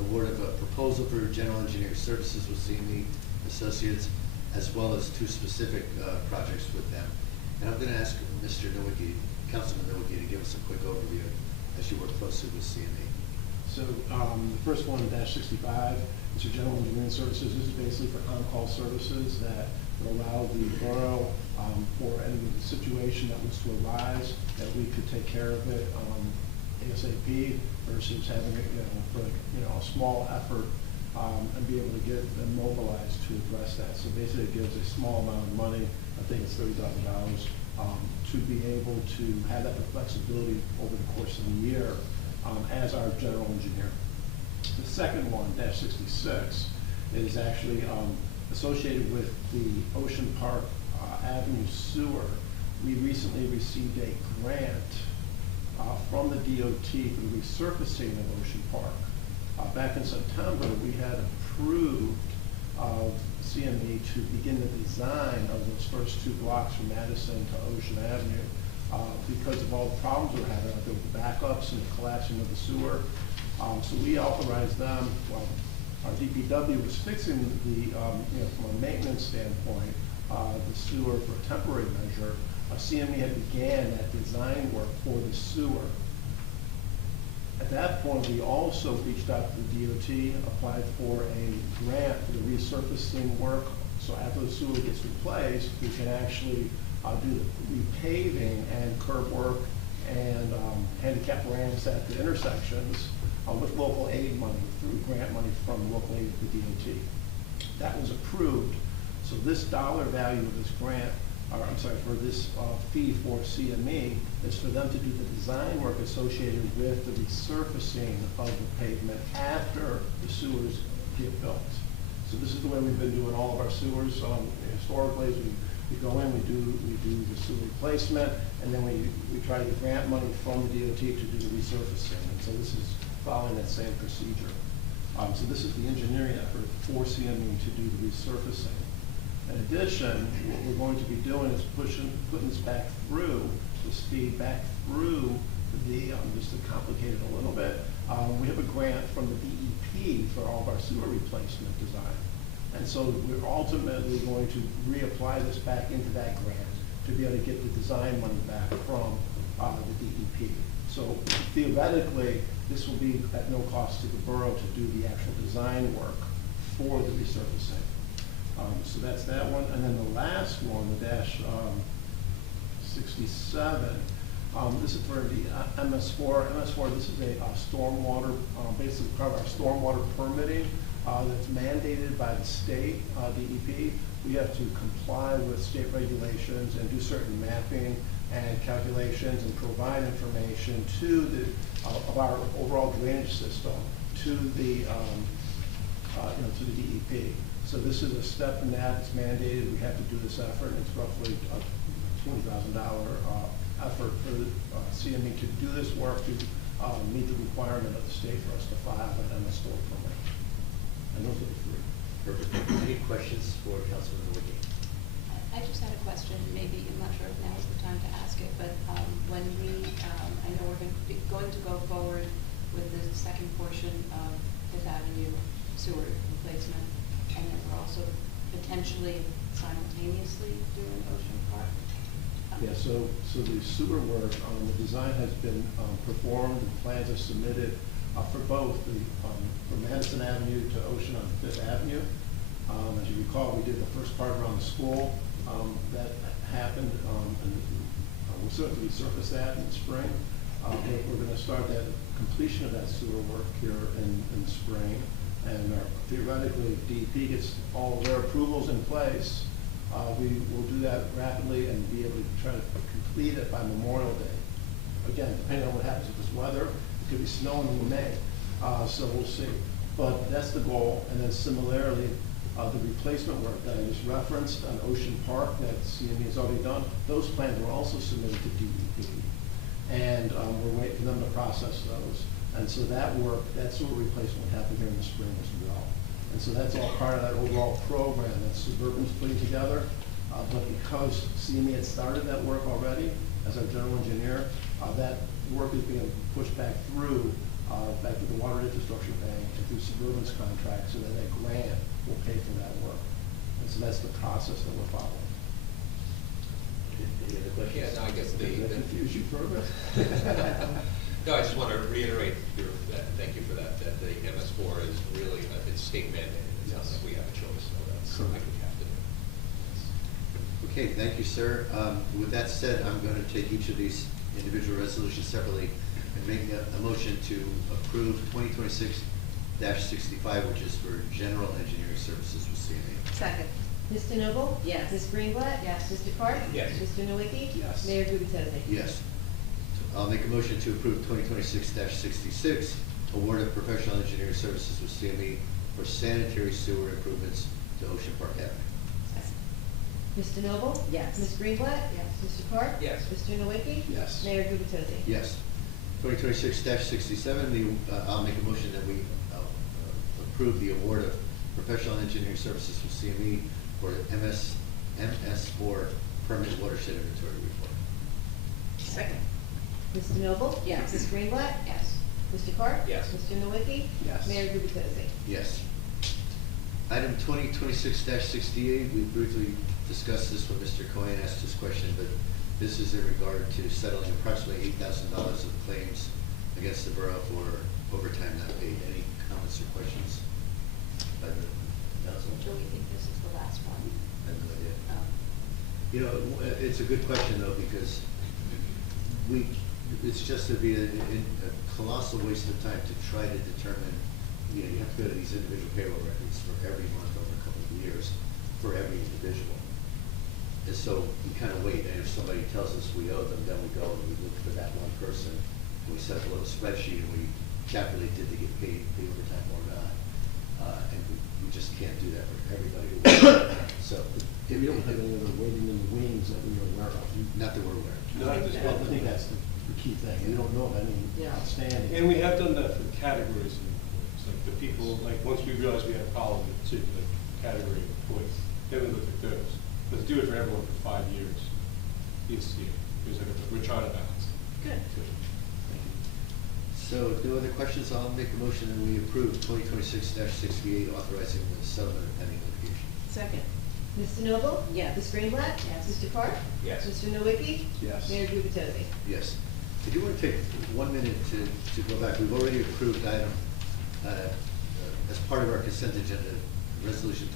award of a proposal for general engineering services with CME Associates, as well as two specific projects with them. And I'm gonna ask Mr. Nowicki, Councilman Nowicki, to give us a quick overview as you work closely with CME. So, the first one, -65, is your general engineering services. This is basically for on-call services that will allow the borough, for any situation that was to arise, that we could take care of it, ASAP versus having it, for, a small effort, and be able to get them mobilized to address that. So basically it gives a small amount of money, I think it's $30,000, to be able to have that flexibility over the course of the year, as our general engineer. The second one, -66, is actually associated with the Ocean Park Avenue sewer. We recently received a grant from the DOT for the resurfacing of Ocean Park. Back in September, we had approved CME to begin the design of those first two blocks from Madison to Ocean Avenue. Because of all the problems we're having, like the backups and the collapsing of the sewer. So we authorized them, well, our DPW was fixing the, from a maintenance standpoint, the sewer for a temporary measure. CME had began that design work for the sewer. At that point, we also reached out to the DOT, applied for a grant for the resurfacing work. So after the sewer gets replaced, we can actually do the repaving and curb work and handicap ramps at the intersections with local aid money, through grant money from local aid to the DOT. That was approved. So this dollar value of this grant, for this fee for CME, is for them to do the design work associated with the resurfacing of the pavement after the sewers get built. So this is the way we've been doing all of our sewers. Historically, as we go in, we do the sewer replacement, and then we try to get grant money from the DOT to do the resurfacing. And so this is following that same procedure. So this is the engineering effort for CME to do the resurfacing. In addition, what we're going to be doing is putting this back through, this feed back through the, just to complicate it a little bit, we have a grant from the DEP for all of our sewer replacement design. And so we're ultimately going to reapply this back into that grant to be able to get the design money back from the DEP. So theoretically, this will be at no cost to the borough to do the actual design work for the resurfacing. So that's that one. And then the last one, the -67, this is for the MS4. MS4, this is a stormwater, basically part of our stormwater permitting that's mandated by the state, DEP. We have to comply with state regulations and do certain mapping and calculations and provide information to the, of our overall drainage system to the, to the DEP. So this is a step in that. It's mandated. We have to do this effort. It's roughly a $20,000 effort for the CME to do this work to meet the requirement of the state for us to file an MS4 permit. And those are the three. Perfect. Any questions for Councilman Nowicki? I just had a question, maybe, I'm not sure if now is the time to ask it, but when we, I know we're going to go forward with the second portion of Fifth Avenue sewer replacement, and then we're also potentially simultaneously doing Ocean Park. Yeah, so the sewer work, the design has been performed, and plans are submitted for both the from Madison Avenue to Ocean on Fifth Avenue. As you recall, we did the first part around the school. That happened, and we'll certainly resurface that in the spring. We're going to start that completion of that sewer work here in the spring. And theoretically, if DEP gets all of their approvals in place, we will do that rapidly and be able to try to complete it by Memorial Day. Again, depending on what happens with this weather, it could be snowing in May, so we'll see. But that's the goal. And then similarly, the replacement work that I just referenced on Ocean Park that CME has already done, those plans were also submitted to DEP. And we're waiting for them to process those. And so that work, that sewer replacement will happen here in the spring as well. And so that's all part of that overall program that Suburban's putting together. But because CME had started that work already as our general engineer, that work is being pushed back through the Water Infrastructure Bank and through Suburban's contract, so that that grant will pay for that work. And so that's the process that we're following. Any other questions? Yeah, no, I guess Does that confuse you further? No, I just want to reiterate thank you for that the MS4 is really, it's state mandated. It's not like we have a choice, so that's something we have to do. Okay, thank you, sir. With that said, I'm going to take each of these individual resolutions separately and make a motion to approve 2026-65, which is for general engineering services with CME. Second. Mr. Noble? Yes. Ms. Greenblatt? Yes. Mr. Park? Yes. Mr. Nowicki? Yes. Mayor Gubatosi? Yes. I'll make a motion to approve 2026-66, award of professional engineering services with CME for sanitary sewer improvements to Ocean Park Avenue. Mr. Noble? Yes. Ms. Greenblatt? Yes. Mr. Park? Yes. Mr. Nowicki? Yes. Mayor Gubatosi? Yes. 2026-67, I'll make a motion that we approve the award of professional engineering services with CME for MS4 permanent watershed inventory report. Second. Mr. Noble? Yes. Ms. Greenblatt? Yes. Mr. Park? Yes. Mr. Nowicki? Yes. Mayor Gubatosi? Yes. Item 2026-68, we briefly discussed this when Mr. Cohen asked his question, but this is in regard to settling approximately $8,000 of claims against the borough for overtime not paid. Any comments or questions by the council? Do we think this is the last one? I have no idea. Oh. You know, it's a good question though, because it's just to be a colossal waste of time to try to determine, you know, you have to go to these individual payroll records for every month over a couple of years for every individual. And so we kind of wait, and if somebody tells us we owe them, then we go and we look for that one person, and we set up a little spreadsheet and we calculate did they get paid overtime or not. And we just can't do that for everybody who works. So We don't have any other waiting in the wings that we are aware of. not that we're aware of. Not at this point. I think that's the key thing. We don't know of any Yeah. outstanding. And we have done that for categories of employees, like the people, like, once we realized we had a problem with a particular category of employees, then we looked at those. But to do it for everyone for 5 years is, we're trying to balance. Good. So if no other questions, I'll make a motion that we approve 2026-68, authorizing the settlement of pending litigation. Second. Mr. Noble? Yes. Ms. Greenblatt? Yes. Mr. Park? Yes. Mr. Nowicki? Yes. Mayor Gubatosi? Yes. I do want to take 1 minute to go back. We've already approved item, as part of our consent agenda, resolution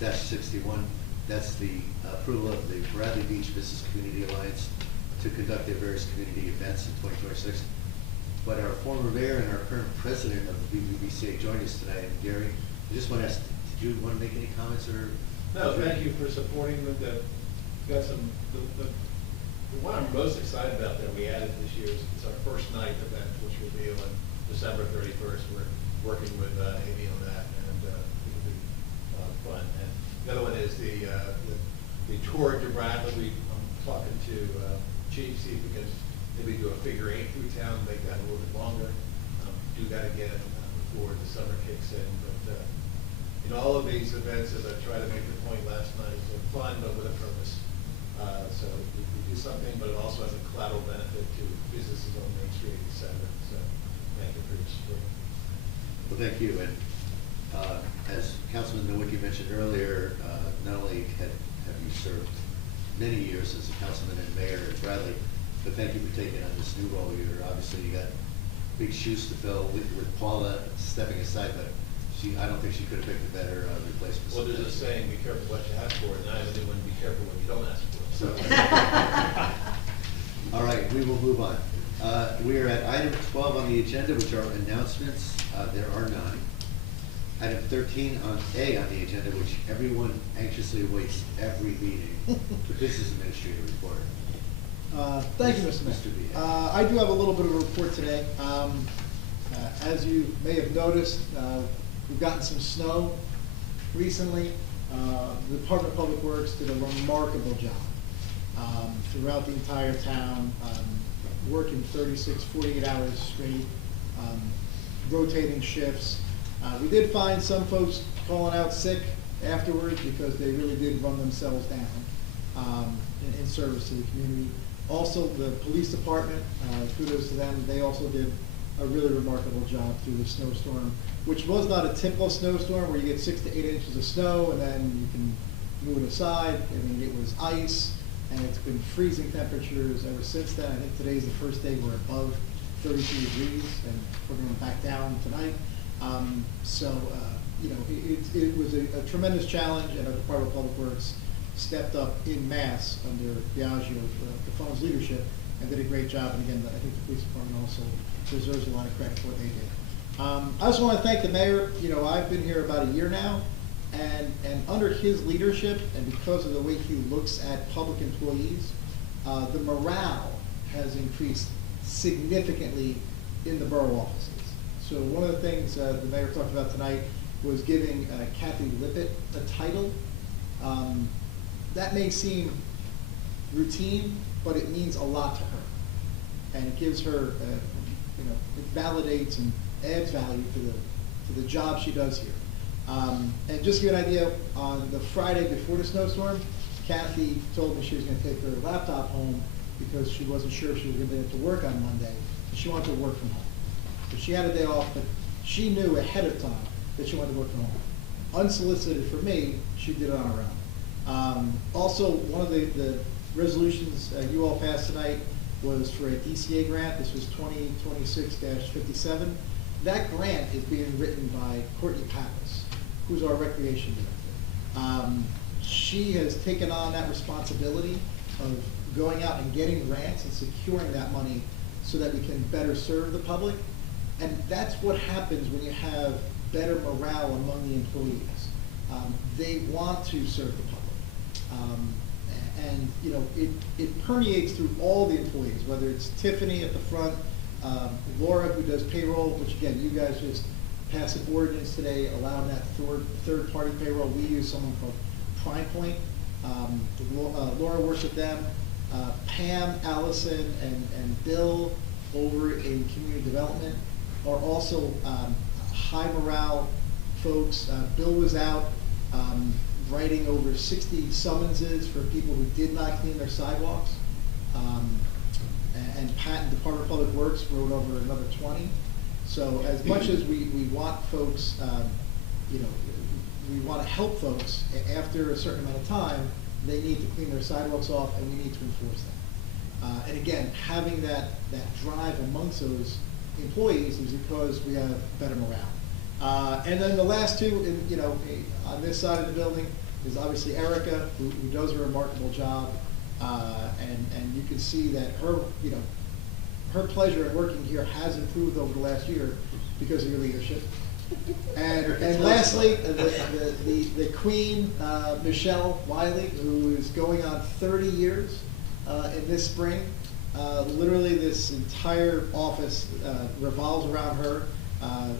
2026-61. That's the approval of the Bradley Beach Business Community Alliance to conduct their various community events in 2026. But our former mayor and our current president of the BBBCA joined us tonight. And Gary, I just want to ask, did you want to make any comments or? No, thank you for supporting them. Got some, the one I'm most excited about that we added this year is it's our first night event, which will be on December 31st. We're working with Amy on that, and it'll be fun. And the other one is the tour to Bradley. I'm talking to Chief, see if we can maybe do a figure 8 through town, make that a little bit longer. Do that again before the summer kicks in. But in all of these events, as I tried to make the point last night, they're fun but with a purpose. So we do something, but it also has a collateral benefit to businesses on Main Street, et cetera. So thank you for your support. Well, thank you. And as Councilman Nowicki mentioned earlier, not only have you served many years as a councilman and mayor in Bradley, but thank you for taking on this new role. Obviously you got big shoes to fill with Paula stepping aside, but I don't think she could have picked a better replacement. Well, there's a saying, be careful what you ask for, and I have a new one, be careful what you don't ask for. So, all right, we will move on. We are at item 12 on the agenda, which are announcements. There are none. Item 13 on the agenda, which everyone anxiously awaits every meeting, the business administrator report. Thank you, Mr. Mayor. I do have a little bit of a report today. As you may have noticed, we've gotten some snow recently. The Department of Public Works did a remarkable job throughout the entire town, working 36, 48 hours straight, rotating shifts. We did find some folks calling out sick afterwards because they really did run themselves down in service to the community. Also, the police department, kudos to them, they also did a really remarkable job through the snowstorm, which was not a typical snowstorm where you get 6 to 8 inches of snow and then you can move it aside. I mean, it was ice, and it's been freezing temperatures ever since then. I think today's the first day we're above 32 degrees, and we're going back down tonight. You know, it was a tremendous challenge, and our Department of Public Works stepped up in mass under Biagio, the phone's leadership, and did a great job. And again, I think the police department also deserves a lot of credit for what they did. I also want to thank the mayor. You know, I've been here about a year now, and under his leadership, and because of the way he looks at public employees, the morale has increased significantly in the borough offices. So one of the things the mayor talked about tonight was giving Kathy Lippett a title. That may seem routine, but it means a lot to her. And it gives her, you know, it validates and adds value to the job she does here. And just to give you an idea, on the Friday before the snowstorm, Kathy told me she was going to take her laptop home because she wasn't sure if she was going to be able to work on Monday, so she wanted to work from home. So she had a day off, but she knew ahead of time that she wanted to work from home. Unsolicited for me, she did it on her own. Also, one of the resolutions you all passed tonight was for a DCA grant. This was 2026-57. That grant is being written by Courtney Pappas, who's our recreation director. She has taken on that responsibility of going out and getting grants and securing that money so that we can better serve the public. And that's what happens when you have better morale among the employees. They want to serve the public. And you know, it permeates through all the employees, whether it's Tiffany at the front, Laura, who does payroll, which again, you guys just passed an ordinance today allowing that third-party payroll. We use someone called Prime Point. Laura works with them. Pam, Allison, and Bill over in community development are also high morale folks. Bill was out writing over 60 summonses for people who did not clean their sidewalks. And Pat in Department of Public Works wrote over another 20. So as much as we want folks, you know, we want to help folks, after a certain amount of time, they need to clean their sidewalks off, and we need to enforce them. And again, having that drive amongst those employees is because we have better morale. And then the last two, you know, on this side of the building is obviously Erica, who does a remarkable job. And you can see that her, you know, her pleasure in working here has improved over the last year because of your leadership. And lastly, the Queen, Michelle Wiley, who is going on 30 years in this spring. Literally, this entire office revolves around her.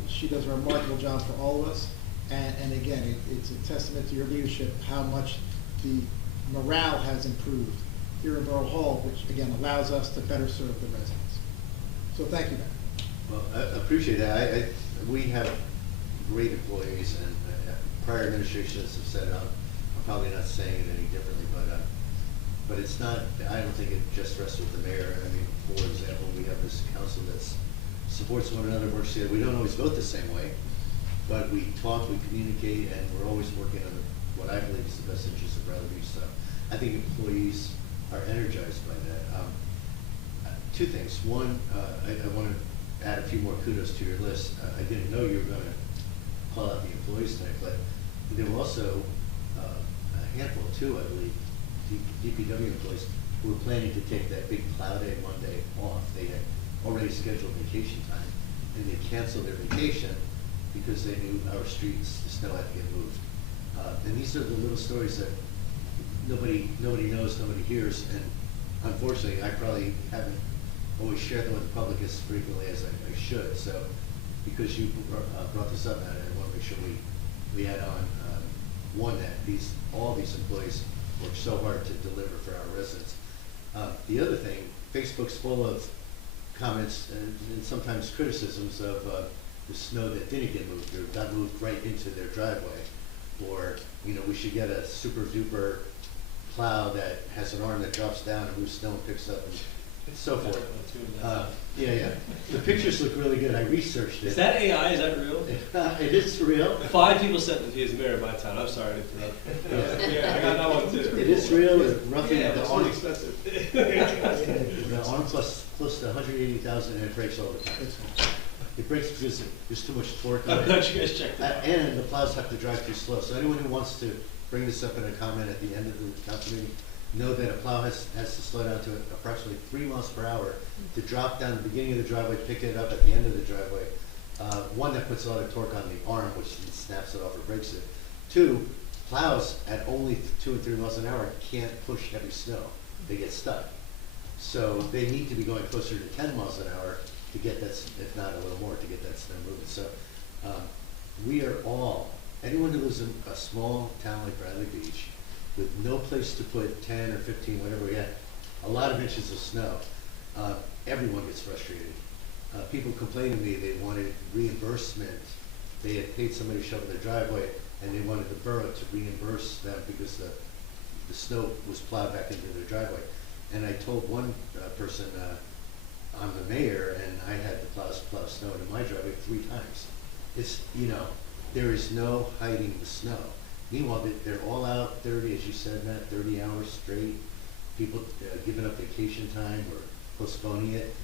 She does a remarkable job for all of us. And again, it's a testament to your leadership how much the morale has improved here in Borough Hall, which again allows us to better serve the residents. So thank you, Mayor. Well, I appreciate that. We have great employees, and prior administrations have said, I'm probably not saying it any differently, but it's not, I don't think it just rests with the mayor. I mean, for example, we have this council that supports one another, works together. We don't always vote the same way, but we talk, we communicate, and we're always working on what I believe is the best interest of Bellevue. So I think employees are energized by that. Two things. One, I want to add a few more kudos to your list. I didn't know you were going to call out the employees tonight, but there were also a handful, too, I believe, DPW employees who were planning to take that big plow day Monday off. They had already scheduled vacation time, and they canceled their vacation because they knew our streets, the snow had to get moved. And these are the little stories that nobody knows, nobody hears, and unfortunately, I probably haven't always shared them with the public as frequently as I should. So, because you brought this up, Matt, I want to make sure we add on one that all these employees work so hard to deliver for our residents. The other thing, Facebook's full of comments and sometimes criticisms of the snow that didn't get moved or got moved right into their driveway, or you know, we should get a super duper plow that has an arm that drops down and moves snow and picks up and so forth. Yeah. The pictures look really good. I researched it. Is that AI? Is that real? It is real. 5 people said that he is mayor of my town. I'm sorry to interrupt. Yeah, I got that one too. It is real. Roughly, Yeah, the it's arm, expensive. the arm plus close to 180,000, and it breaks all the time. It breaks because there's too much torque on I'm it. glad you guys checked that out. And the plows have to drive too slow. So anyone who wants to bring this up in a comment at the end of the council meeting, know that a plow has to slow down to approximately 3 miles per hour to drop down the beginning of the driveway, pick it up at the end of the driveway. One, that puts a lot of torque on the arm, which snaps it off or breaks it. 2, plows at only 2 and 3 miles an hour can't push heavy snow. They get stuck. So they need to be going closer to 10 miles an hour to get that, if not a little more, to get that snow moving. So we are all, anyone who lives in a small town like Bradley Beach with no place to put 10 or 15, whatever we had, a lot of inches of snow, everyone gets frustrated. People complain to me they wanted reimbursement. They had paid somebody to shovel their driveway and they wanted the borough to reimburse them because the snow was plowed back into their driveway. And I told one person, I'm the mayor and I had to plow snow into my driveway 3 times. It's, there is no hiding the snow. Meanwhile, they're all out 30, as you said, Matt, 30 hours straight. People giving up vacation time or postponing it.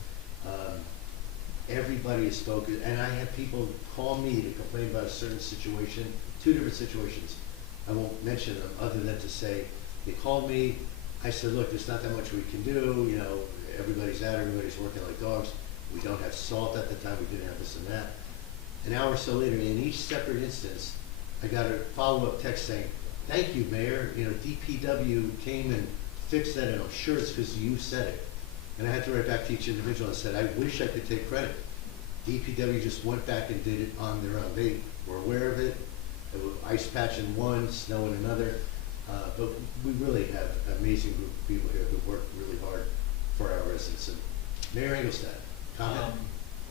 Everybody is focused, and I have people call me to complain about a certain situation, 2 different situations. I won't mention them other than to say, they called me, I said, look, there's not that much we can do, everybody's out, everybody's working like dogs. We don't have salt at the time, we didn't have this and that. An hour or so later, in each separate instance, I got a follow-up text saying, thank you, Mayor, DPW came and fixed that, and I'm sure it's because you said it. And I had to write back to each individual and said, I wish I could take credit. DPW just went back and did it on their own. They were aware of it. There was ice patch in one, snow in another. But we really have an amazing group of people here who work really hard for our residents. And Mayor Engelstad, comment?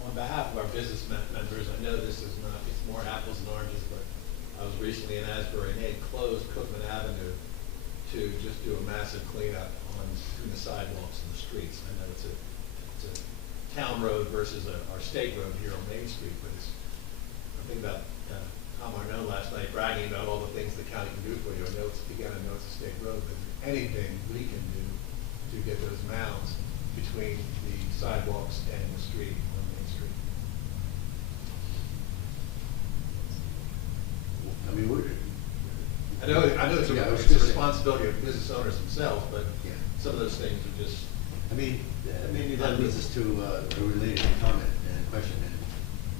On behalf of our business members, I know this is not, it's more apples and oranges, but I was recently in Asbury and they had closed Cookman Avenue to just do a massive cleanup through the sidewalks and the streets. I know it's a town road versus our state road here on Main Street, but I think about Tom Arnaud last night bragging about all the things the county can do for you. I know it's a state road, but anything we can do to get those mounds between the sidewalks and the street on Main Street. I mean, I know it's a responsibility of business owners themselves, but some of those things are just. I mean, maybe that leads us to a related comment and question,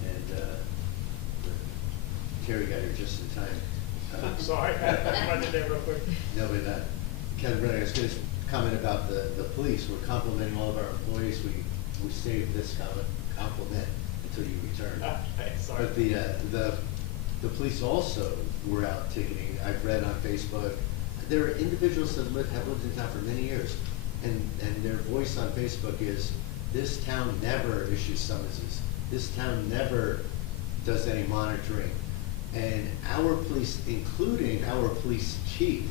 and Terry got here just in time. Sorry, I wanted there real quick. No, but Kevin Brenner, I was going to comment about the police. We're complimenting all of our employees. We saved this compliment until you return. Sorry. But the police also were out ticketing. I've read on Facebook. There are individuals that have lived in town for many years, and their voice on Facebook is, this town never issues summonses. This town never does any monitoring. And our police, including our police chief,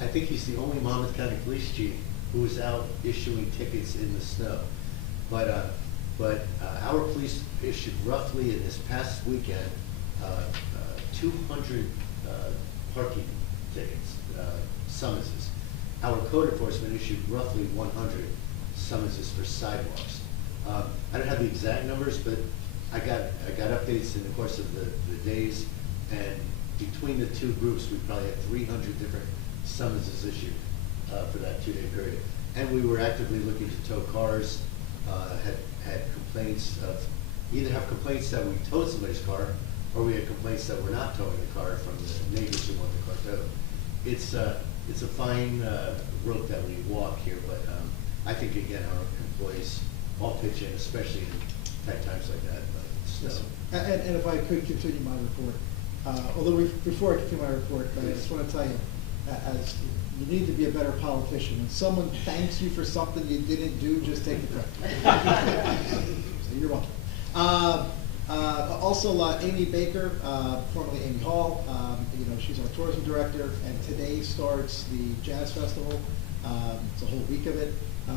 I think he's the only Monmouth County police chief who is out issuing tickets in the snow. But our police issued roughly in this past weekend 200 parking tickets, summonses. Our code enforcement issued roughly 100 summonses for sidewalks. I don't have the exact numbers, but I got updates in the course of the days, and between the 2 groups, we probably had 300 different summonses issued for that 2-day period. And we were actively looking to tow cars, had complaints of, either have complaints that we towed somebody's car, or we had complaints that we're not towing the car from the neighbors who want the car towed. It's a fine rope that we walk here, but I think, again, our employees all pitch in, especially in tight times like that. Snow. And if I could continue my report, although before I continue my report, I just want to tell you, as you need to be a better politician. When someone thanks you for something you didn't do, just take the credit. So you're welcome. Also, Amy Baker, formerly Amy Hall, she's our tourism director, and today starts the Jazz Festival. It's a whole week of it,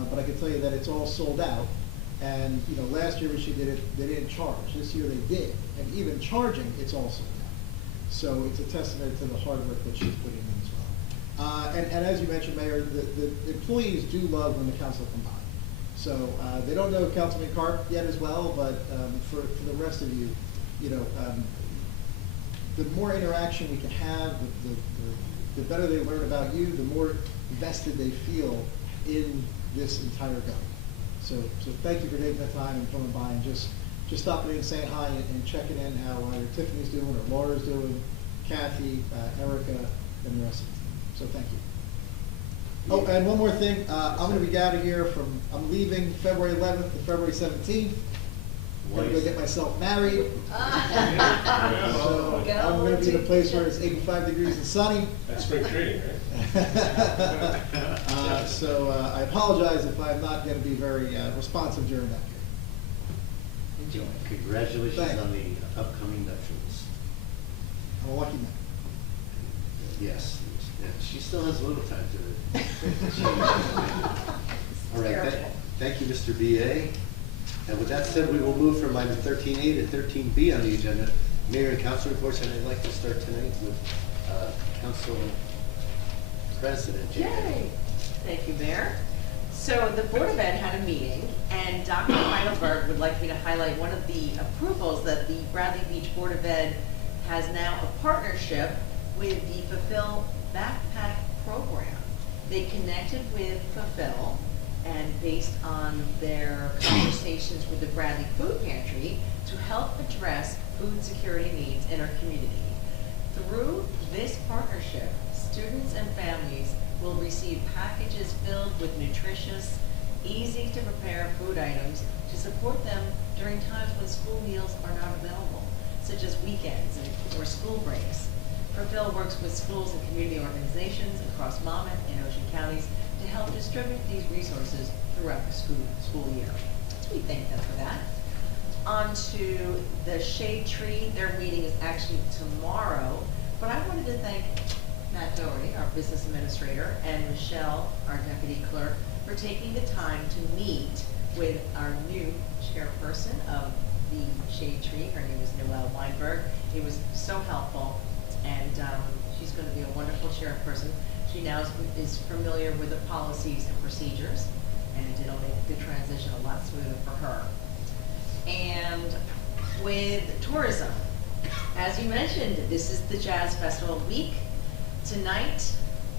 but I can tell you that it's all sold out. And, last year when she did it, they didn't charge. This year they did, and even charging, it's all sold out. So it's a testament to the hard work that she's putting in as well. And as you mentioned, Mayor, the employees do love when the council come by. So they don't know Councilman Carp yet as well, but for the rest of you, the more interaction we can have, the better they learn about you, the more vested they feel in this entire government. So thank you for taking the time and coming by and just stopping in and saying hi and checking in how either Tiffany's doing or Laura's doing, Kathy, Erica, and the rest of the team. So thank you. Oh, and one more thing. I'm going to be out of here I'm leaving February 11th to February 17th. I'm going to go get myself married. So I'm going to be in a place where it's 85 degrees and sunny. That's spring training, right? So I apologize if I'm not going to be very responsive during that period. Enjoy. Congratulations Thank you. on the upcoming nuptials. I'm a lucky man. Yes. Yeah, she still has a little time to All right. Thank you, Mr. B.A. And with that said, we will move from item 13A to 13B on the agenda. Mayor and council reports, and I'd like to start tonight with Council President J.K. Yay! Thank you, Mayor. So the Board of Ed had a meeting, and Dr. Heidelberg would like me to highlight one of the approvals that the Bradley Beach Board of Ed has now a partnership with the Fulfill Backpack Program. They connected with Fulfill, and based on their conversations with the Bradley Food Pantry, to help address food security needs in our community. Through this partnership, students and families will receive packages filled with nutritious, easy to prepare food items to support them during times when school meals are not available, such as weekends or school breaks. Fulfill works with schools and community organizations across Monmouth and Ocean counties to help distribute these resources throughout the school year. So we thank them for that. On to the Shade Tree. Their meeting is actually tomorrow, but I wanted to thank Matt Doherty, our business administrator, and Michelle, our deputy clerk, for taking the time to meet with our new chairperson of the Shade Tree. Her name is Noelle Weinberg. It was so helpful, and she's going to be a wonderful chairperson. She now is familiar with the policies and procedures, and it'll make the transition a lot smoother for her. And with tourism, as you mentioned, this is the Jazz Festival week. Tonight,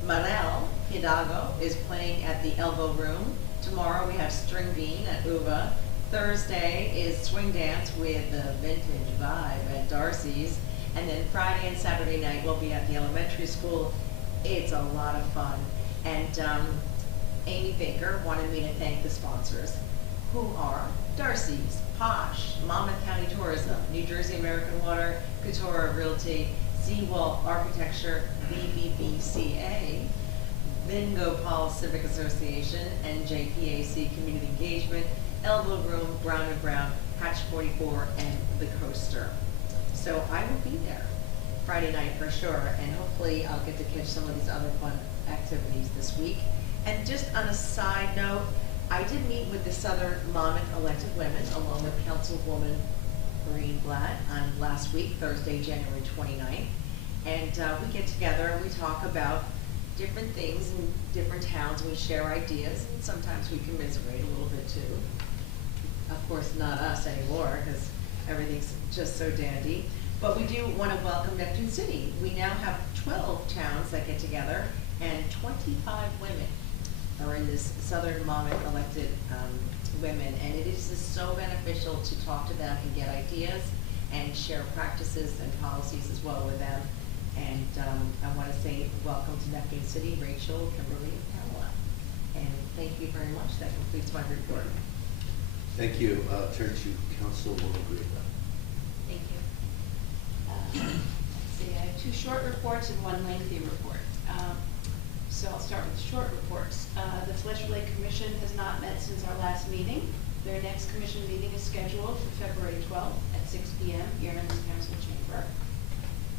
Marel Hidalgo is playing at the Elbow Room. Tomorrow we have String Bean at Uva. Thursday is Swing Dance with the Vintage Vibe at Darcy's. And then Friday and Saturday night we'll be at the elementary school. It's a lot of fun. And Amy Baker wanted me to thank the sponsors, who are Darcy's, Posh, Monmouth County Tourism, New Jersey American Water, Couture Realty, Seawall Architecture, BBBCA, Vingopal Civic Association, and JPAC Community Engagement, Elbow Room, Brown & Brown, Hatch 44, and The Coaster. So I will be there Friday night for sure, and hopefully I'll get to catch some of these other fun activities this week. And just on a side note, I did meet with the Southern Monmouth elected women along with Councilwoman Maureen Blatt on last week, Thursday, January 29th. And we get together and we talk about different things in different towns. We share ideas, and sometimes we commiserate a little bit too. Of course, not us anymore, because everything's just so dandy. But we do want to welcome Neptune City. We now have 12 towns that get together, and 25 women are in this Southern Monmouth elected women, and it is just so beneficial to talk to them and get ideas and share practices and policies as well with them. And I want to say welcome to Neptune City, Rachel, Kimberly, and Pamela. And thank you very much. That completes my report. Thank you. Turn to Councilwoman Greenwell. Thank you. Let's see, I have two short reports and one lengthy report. So I'll start with the short reports. The Fletcher Lake Commission has not met since our last meeting. Their next commission meeting is scheduled for February 12th at 6 p.m. here in this council chamber.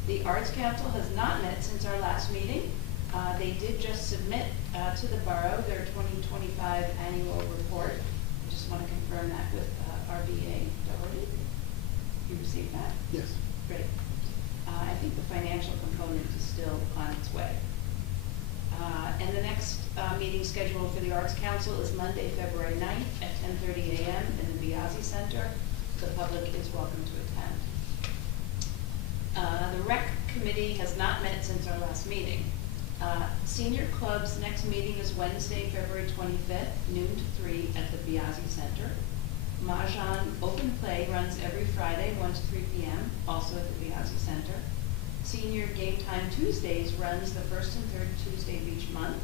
The Arts Council has not met since our last meeting. They did just submit to the borough their 2025 annual report. I just want to confirm that with RBA Doherty. You received that? Yes. Great. I think the financial component is still on its way. And the next meeting scheduled for the Arts Council is Monday, February 9th at 10:30 a.m. in the Biasi Center. The public is welcome to attend. The Rec Committee has not met since our last meeting. Senior Club's next meeting is Wednesday, February 25th, noon to 3 at the Biasi Center. Mahjong Open Play runs every Friday, 1 to 3 p.m., also at the Biasi Center. Senior Game Time Tuesdays runs the first and third Tuesday of each month.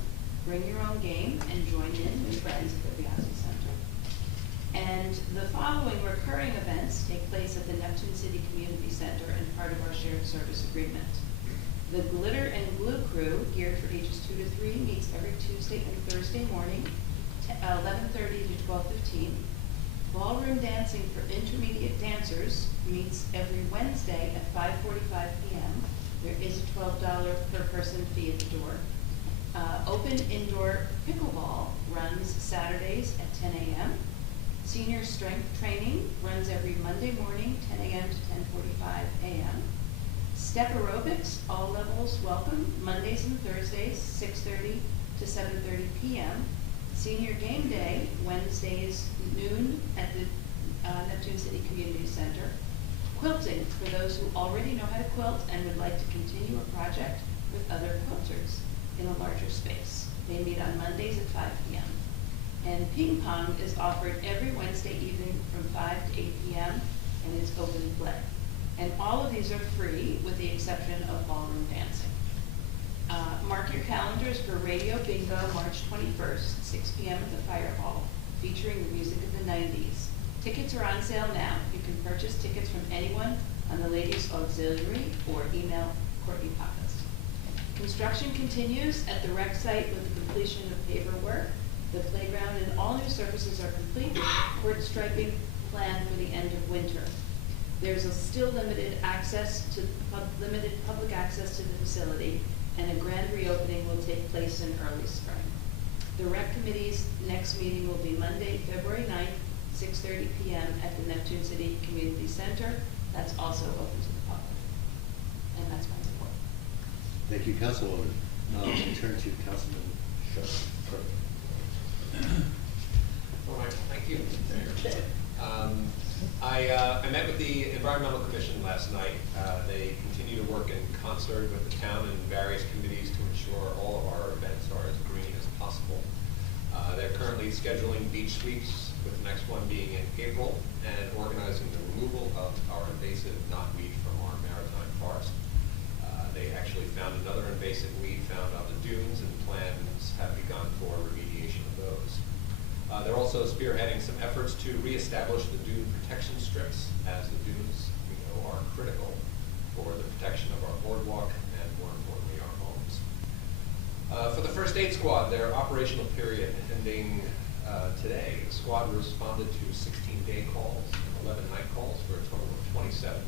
Bring your own game and join in with friends at the Biasi Center. And the following recurring events take place at the Neptune City Community Center and part of our shared service agreement. The Glitter and Glue Crew, geared for ages 2 to 3, meets every Tuesday and Thursday morning, 11:30 to 12:15. Ballroom Dancing for Intermediate Dancers meets every Wednesday at 5:45 p.m. There is a $12 per person fee at the door. Open Indoor Pickleball runs Saturdays at 10 a.m. Senior Strength Training runs every Monday morning, 10 a.m. to 10:45 a.m. Step Aerobics, all levels welcome, Mondays and Thursdays, 6:30 to 7:30 p.m. Senior Game Day, Wednesdays noon at the Neptune City Community Center. Quilting, for those who already know how to quilt and would like to continue a project with other quilters in a larger space. They meet on Mondays at 5 p.m. And ping pong is offered every Wednesday evening from 5 to 8 p.m. and is open play. And all of these are free with the exception of ballroom dancing. Mark your calendars for Radio Bingo, March 21st, 6 p.m. at the Fire Hall, featuring the music of the 90s. Tickets are on sale now. You can purchase tickets from anyone on the Ladies Auxiliary or email Courtney Pappas. Construction continues at the rec site with the completion of paver work. The playground and all new surfaces are complete. Court striping planned for the end of winter. There's still limited public access to the facility, and a grand reopening will take place in early spring. The Rec Committee's next meeting will be Monday, February 9th, 6:30 p.m. at the Neptune City Community Center. That's also open to the public. And that's my report. Thank you, Councilwoman. We'll turn to Councilman Sharp. All right, thank you, Mayor. I met with the Environmental Commission last night. They continue to work in concert with the town and various committees to ensure all of our events are as green as possible. They're currently scheduling beach sweeps, with the next one being in April, and organizing the removal of our invasive knotweed from our maritime forest. They actually found another invasive weed found on the dunes, and plans have begun for remediation of those. They're also spearheading some efforts to reestablish the dune protection strips, as the dunes, we know, are critical for the protection of our boardwalk and, more importantly, our homes. For the First Aid Squad, their operational period ending today, the squad responded to 16 day calls and 11 night calls for a total of 27.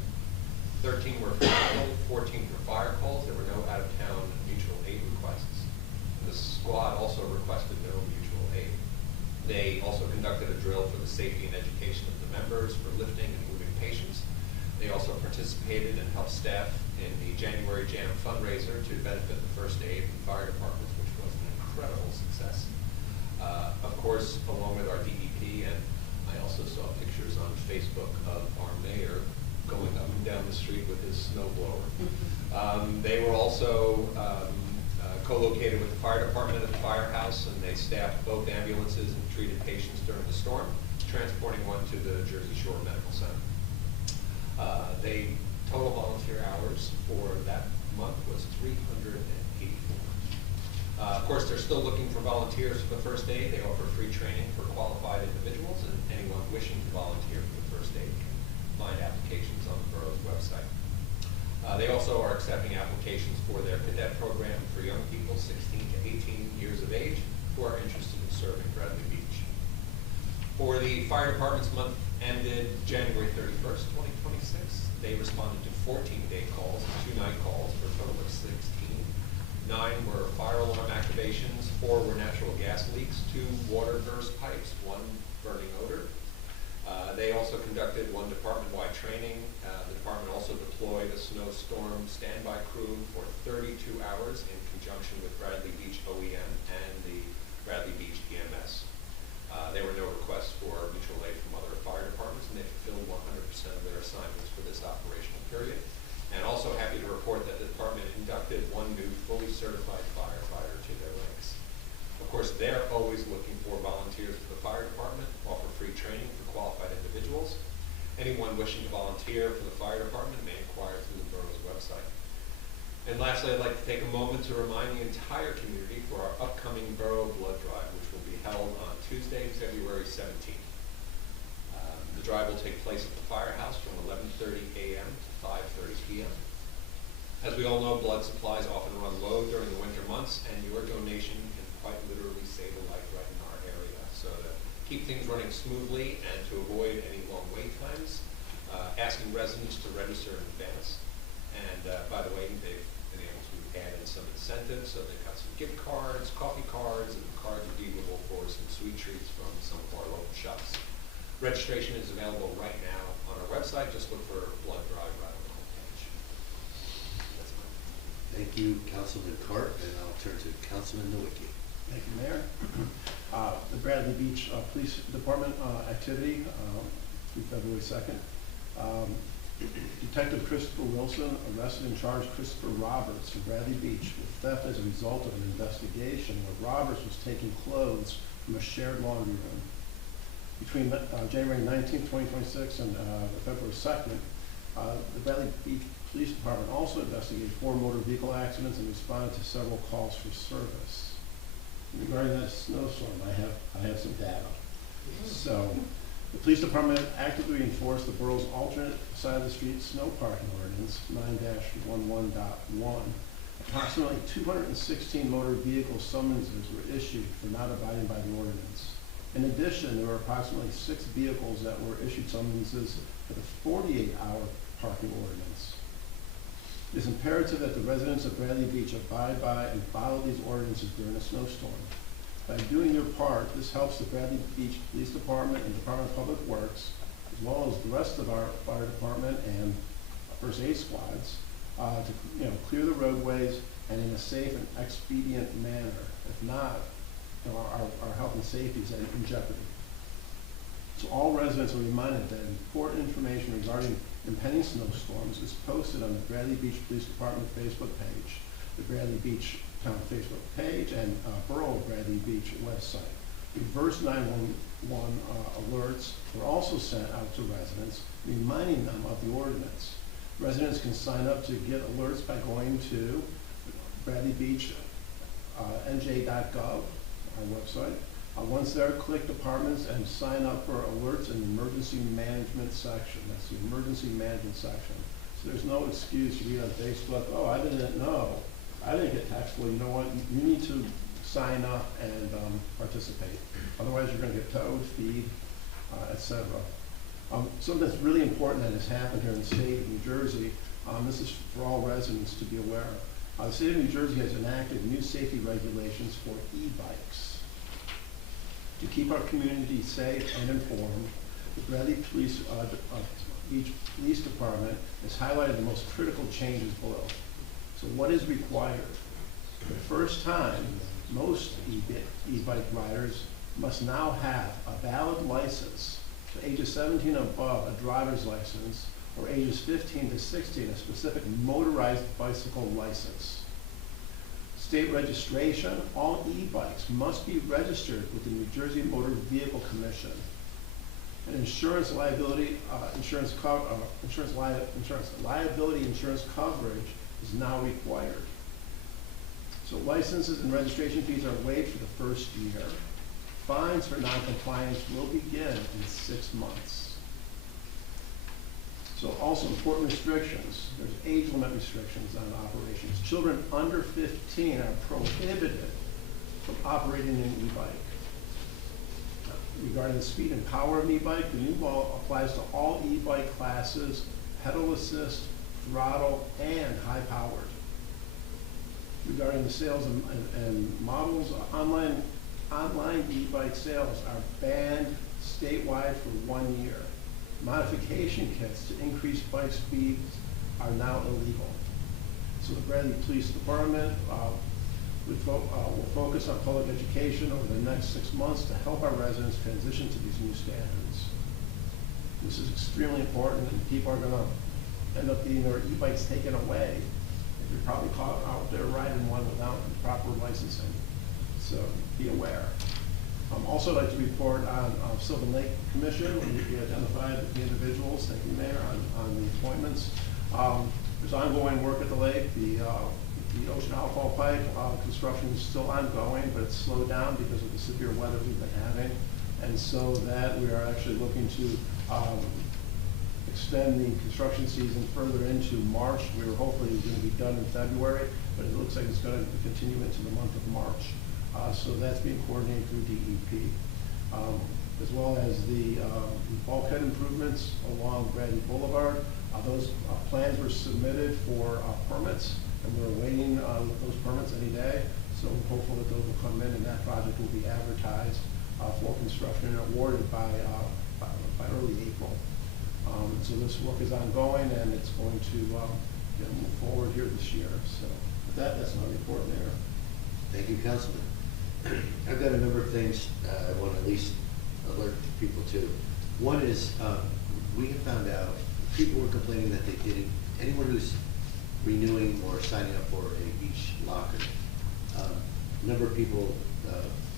13 were for medical, 14 for fire calls. There were no out-of-town mutual aid requests. The squad also requested no mutual aid. They also conducted a drill for the safety and education of the members for lifting and moving patients. They also participated and helped staff in the January Jam fundraiser to benefit the first aid and fire departments, which was an incredible success. Of course, along with our DEP, and I also saw pictures on Facebook of our mayor going up and down the street with his snowblower. They were also co-located with the fire department at the firehouse, and they staffed both ambulances and treated patients during the storm, transporting one to the Jersey Shore Medical Center. They total volunteer hours for that month was 384. Of course, they're still looking for volunteers for the first aid. They offer free training for qualified individuals, and anyone wishing to volunteer for the first aid can find applications on the borough's website. They also are accepting applications for their cadet program for young people 16 to 18 years of age who are interested in serving Bradley Beach. For the fire department's month ended January 31st, 2026, They responded to 14 day calls and 2 night calls for a total of 16. 9 were fire alarm activations, 4 were natural gas leaks, 2 water burst pipes, 1 burning odor. They also conducted 1 department-wide training. The department also deployed a snowstorm standby crew for 32 hours in conjunction with Bradley Beach OEM and the Bradley Beach EMS. There were no requests for mutual aid from other fire departments, and they fulfilled 100% of their assignments for this operational period. And also happy to report that the department inducted 1 new fully certified firefighter to their ranks. Of course, they're always looking for volunteers for the fire department, offer free training for qualified individuals. Anyone wishing to volunteer for the fire department may inquire through the borough's website. And lastly, I'd like to take a moment to remind the entire community for our upcoming Borough Blood Drive, which will be held on Tuesday, February 17th. The drive will take place at the firehouse from 11:30 a.m. to 5:30 p.m. As we all know, blood supplies often run low during the winter months, and your donation can quite literally save a life right in our area. So to keep things running smoothly and to avoid any long wait times, asking residents to register in advance. And by the way, they've been able to add in some incentives, so they've got some gift cards, coffee cards, and cards redeemable for some sweet treats from some of our local shops. Registration is available right now on our website. Just look for Blood Drive right on the homepage. That's mine. Thank you, Councilman Cart, and I'll turn to Councilman Nowicki. Thank you, Mayor. The Bradley Beach Police Department activity through February 2nd. Detective Christopher Wilson arrested and charged Christopher Roberts from Bradley Beach with theft as a result of an investigation where Roberts was taking clothes from a shared laundry room. Between January 19th, 2026 and February 2nd, the Bradley Beach Police Department also investigated 4 motor vehicle accidents and responded to several calls for service. Regarding that snowstorm, I have some data. So, the police department actively enforced the borough's alternate side of the street snow parking ordinance 9-11.1. Approximately 216 motor vehicle summonses were issued for not abiding by the ordinance. In addition, there were approximately 6 vehicles that were issued summonses for the 48-hour parking ordinance. It is imperative that the residents of Bradley Beach abide by and follow these ordinances during a snowstorm. By doing your part, this helps the Bradley Beach Police Department and Department of Public Works, as well as the rest of our fire department and first aid squads, to clear the roadways and in a safe and expedient manner. If not, our health and safety is in jeopardy. So all residents are reminded that important information regarding impending snowstorms is posted on the Bradley Beach Police Department Facebook page, the Bradley Beach Town Facebook page, and Borough of Bradley Beach website. Reverse 911 alerts are also sent out to residents, reminding them of the ordinance. Residents can sign up to get alerts by going to bradleybeach.nj.gov, our website. Once there, click departments and sign up for alerts in the emergency management section. That's the emergency management section. So there's no excuse to read on Facebook, oh, I didn't know. I didn't get text. Well, you know what? You need to sign up and participate. Otherwise, you're going to get towed, feed, etc. Something that's really important that has happened here in the state of New Jersey, this is for all residents to be aware of. The state of New Jersey has enacted new safety regulations for e-bikes. To keep our community safe and informed, the Bradley Beach Police Department has highlighted the most critical changes below. So what is required? For the first time, most e-bike riders must now have a valid license. For ages 17 and above, a driver's license, or ages 15 to 16, a specific motorized bicycle license. State registration, all e-bikes must be registered with the New Jersey Motor Vehicle Commission. And insurance liability insurance coverage is now required. So licenses and registration fees are waived for the first year. Fines for noncompliance will begin in 6 months. So also important restrictions. There's age limit restrictions on operations. Children under 15 are prohibited from operating an e-bike. Regarding the speed and power of an e-bike, the new law applies to all e-bike classes pedal assist, throttle, and high-powered. Regarding the sales and models, online e-bike sales are banned statewide for 1 year. Modification kits to increase bike speeds are now illegal. So the Bradley Police Department will focus on public education over the next 6 months to help our residents transition to these new standards. This is extremely important, and people are going to end up getting their e-bikes taken away. You're probably caught out there riding one without proper licensing, so be aware. Also like to report on Sylvan Lake Commission. We identified the individuals, thank you, Mayor, on the appointments. There's ongoing work at the lake. The ocean outfall pipe construction is still ongoing, but it's slowed down because of the severe weather we've been having. And so that we are actually looking to extend the construction season further into March. We were hopefully going to be done in February, but it looks like it's going to continue into the month of March. So that's being coordinated through DEP. As well as the bulkhead improvements along Bradley Boulevard. Those plans were submitted for permits, and we're awaiting those permits any day. So we're hopeful that those will come in, and that project will be advertised for construction and awarded by early April. So this work is ongoing, and it's going to move forward here this year. So with that, that's my report, Mayor. Thank you, Councilman. I've got a number of things I want to at least alert people to. One is we have found out people were complaining that they didn't, anyone who's renewing or signing up for a beach locker, a number of people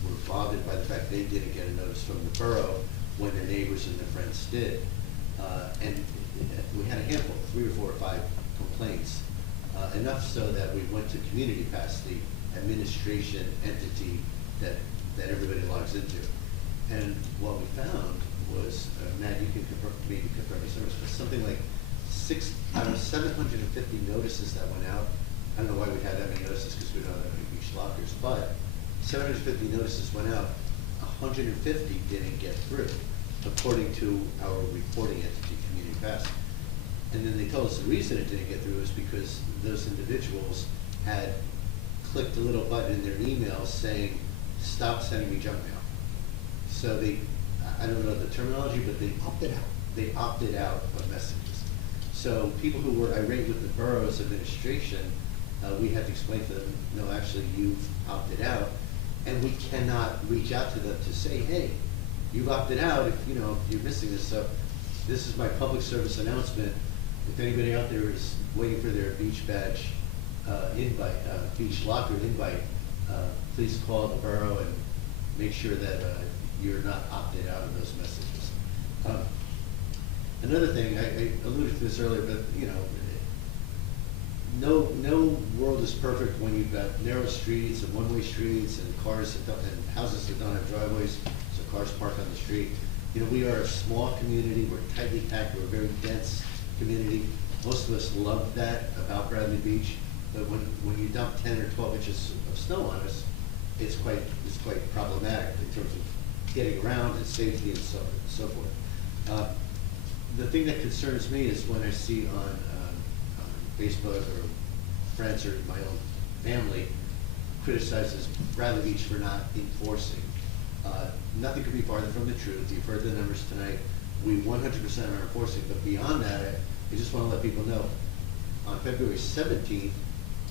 were bothered by the fact they didn't get a notice from the borough when their neighbors and their friends did. And we had a handful, 3 or 4 or 5 complaints, enough so that we went to Community Pass, the administration entity that everybody logs into. And what we found was, Matt, you can maybe confirm me, but something like 750 notices that went out. I don't know why we had that many notices because we don't have that many beach lockers, but 750 notices went out, 150 didn't get through, according to our reporting entity, Community Pass. And then they told us the reason it didn't get through is because those individuals had clicked a little button in their email saying, stop sending me junk mail. So they, I don't know the terminology, but they opted out. They opted out of messages. So people who were irate with the borough's administration, we had to explain to them, no, actually you've opted out, and we cannot reach out to them to say, hey, you've opted out if you're missing this. So this is my public service announcement. If anybody out there is waiting for their beach badge invite, beach locker invite, please call the borough and make sure that you're not opted out of those messages. Another thing, I alluded to this earlier, but no world is perfect when you've got narrow streets and one-way streets and cars and houses that don't have driveways, so cars park on the street. We are a small community. We're tightly packed. We're a very dense community. Most of us love that about Bradley Beach. But when you dump 10 or 12 inches of snow on us, it's quite problematic in terms of getting around and safety and so forth. The thing that concerns me is when I see on Facebook or friends or my own family criticizes Bradley Beach for not enforcing. Nothing could be farther from the truth. You've heard the numbers tonight. We 100% are enforcing, but beyond that, I just want to let people know, on February 17th,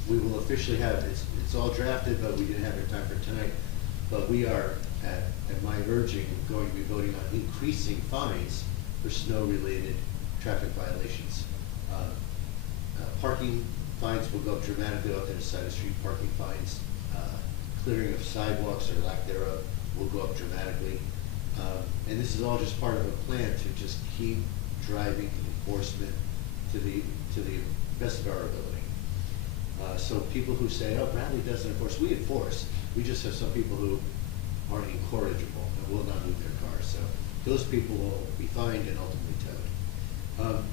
we will officially have, it's all drafted, but we didn't have it in time for tonight, but we are, at my urging, going to be voting on increasing fines for snow-related traffic violations. Parking fines will go up dramatically off the side of the street. Parking fines, clearing of sidewalks or lack thereof will go up dramatically. And this is all just part of a plan to just keep driving enforcement to the best of our ability. So people who say, oh, Bradley doesn't enforce, we enforce. We just have some people who are incorrigible and will not move their cars. So those people will be fined and ultimately towed.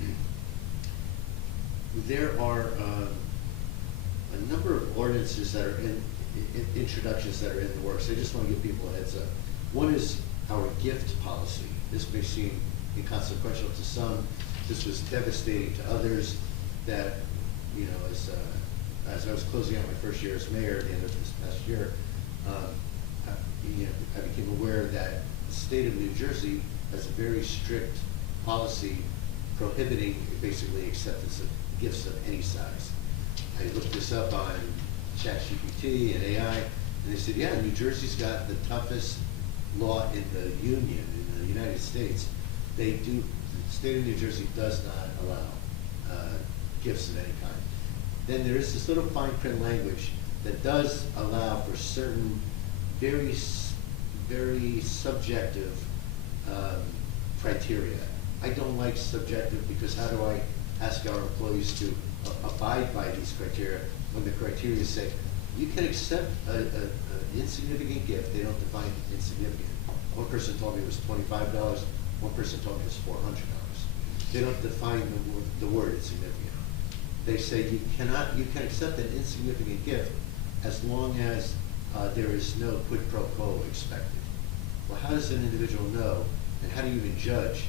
There are a number of ordinances that are in introductions that are in the works. I just want to give people a heads up. One is our gift policy. This may seem inconsequential to some, this was devastating to others, that, you know, as I was closing out my first year as mayor at the end of this past year, I became aware that the state of New Jersey has a very strict policy prohibiting basically acceptance of gifts of any size. I looked this up on ChatGPT and AI, and they said, yeah, New Jersey's got the toughest law in the Union, in the United States. The state of New Jersey does not allow gifts of any kind. Then there is this little fine print language that does allow for certain very subjective criteria. I don't like subjective, because how do I ask our employees to abide by these criteria when the criteria say you can accept an insignificant gift? They don't define insignificant. One person told me it was $25. One person told me it was $400. They don't define the word insignificant. They say you can accept an insignificant gift as long as there is no quid pro quo expected. Well, how does an individual know, and how do you even judge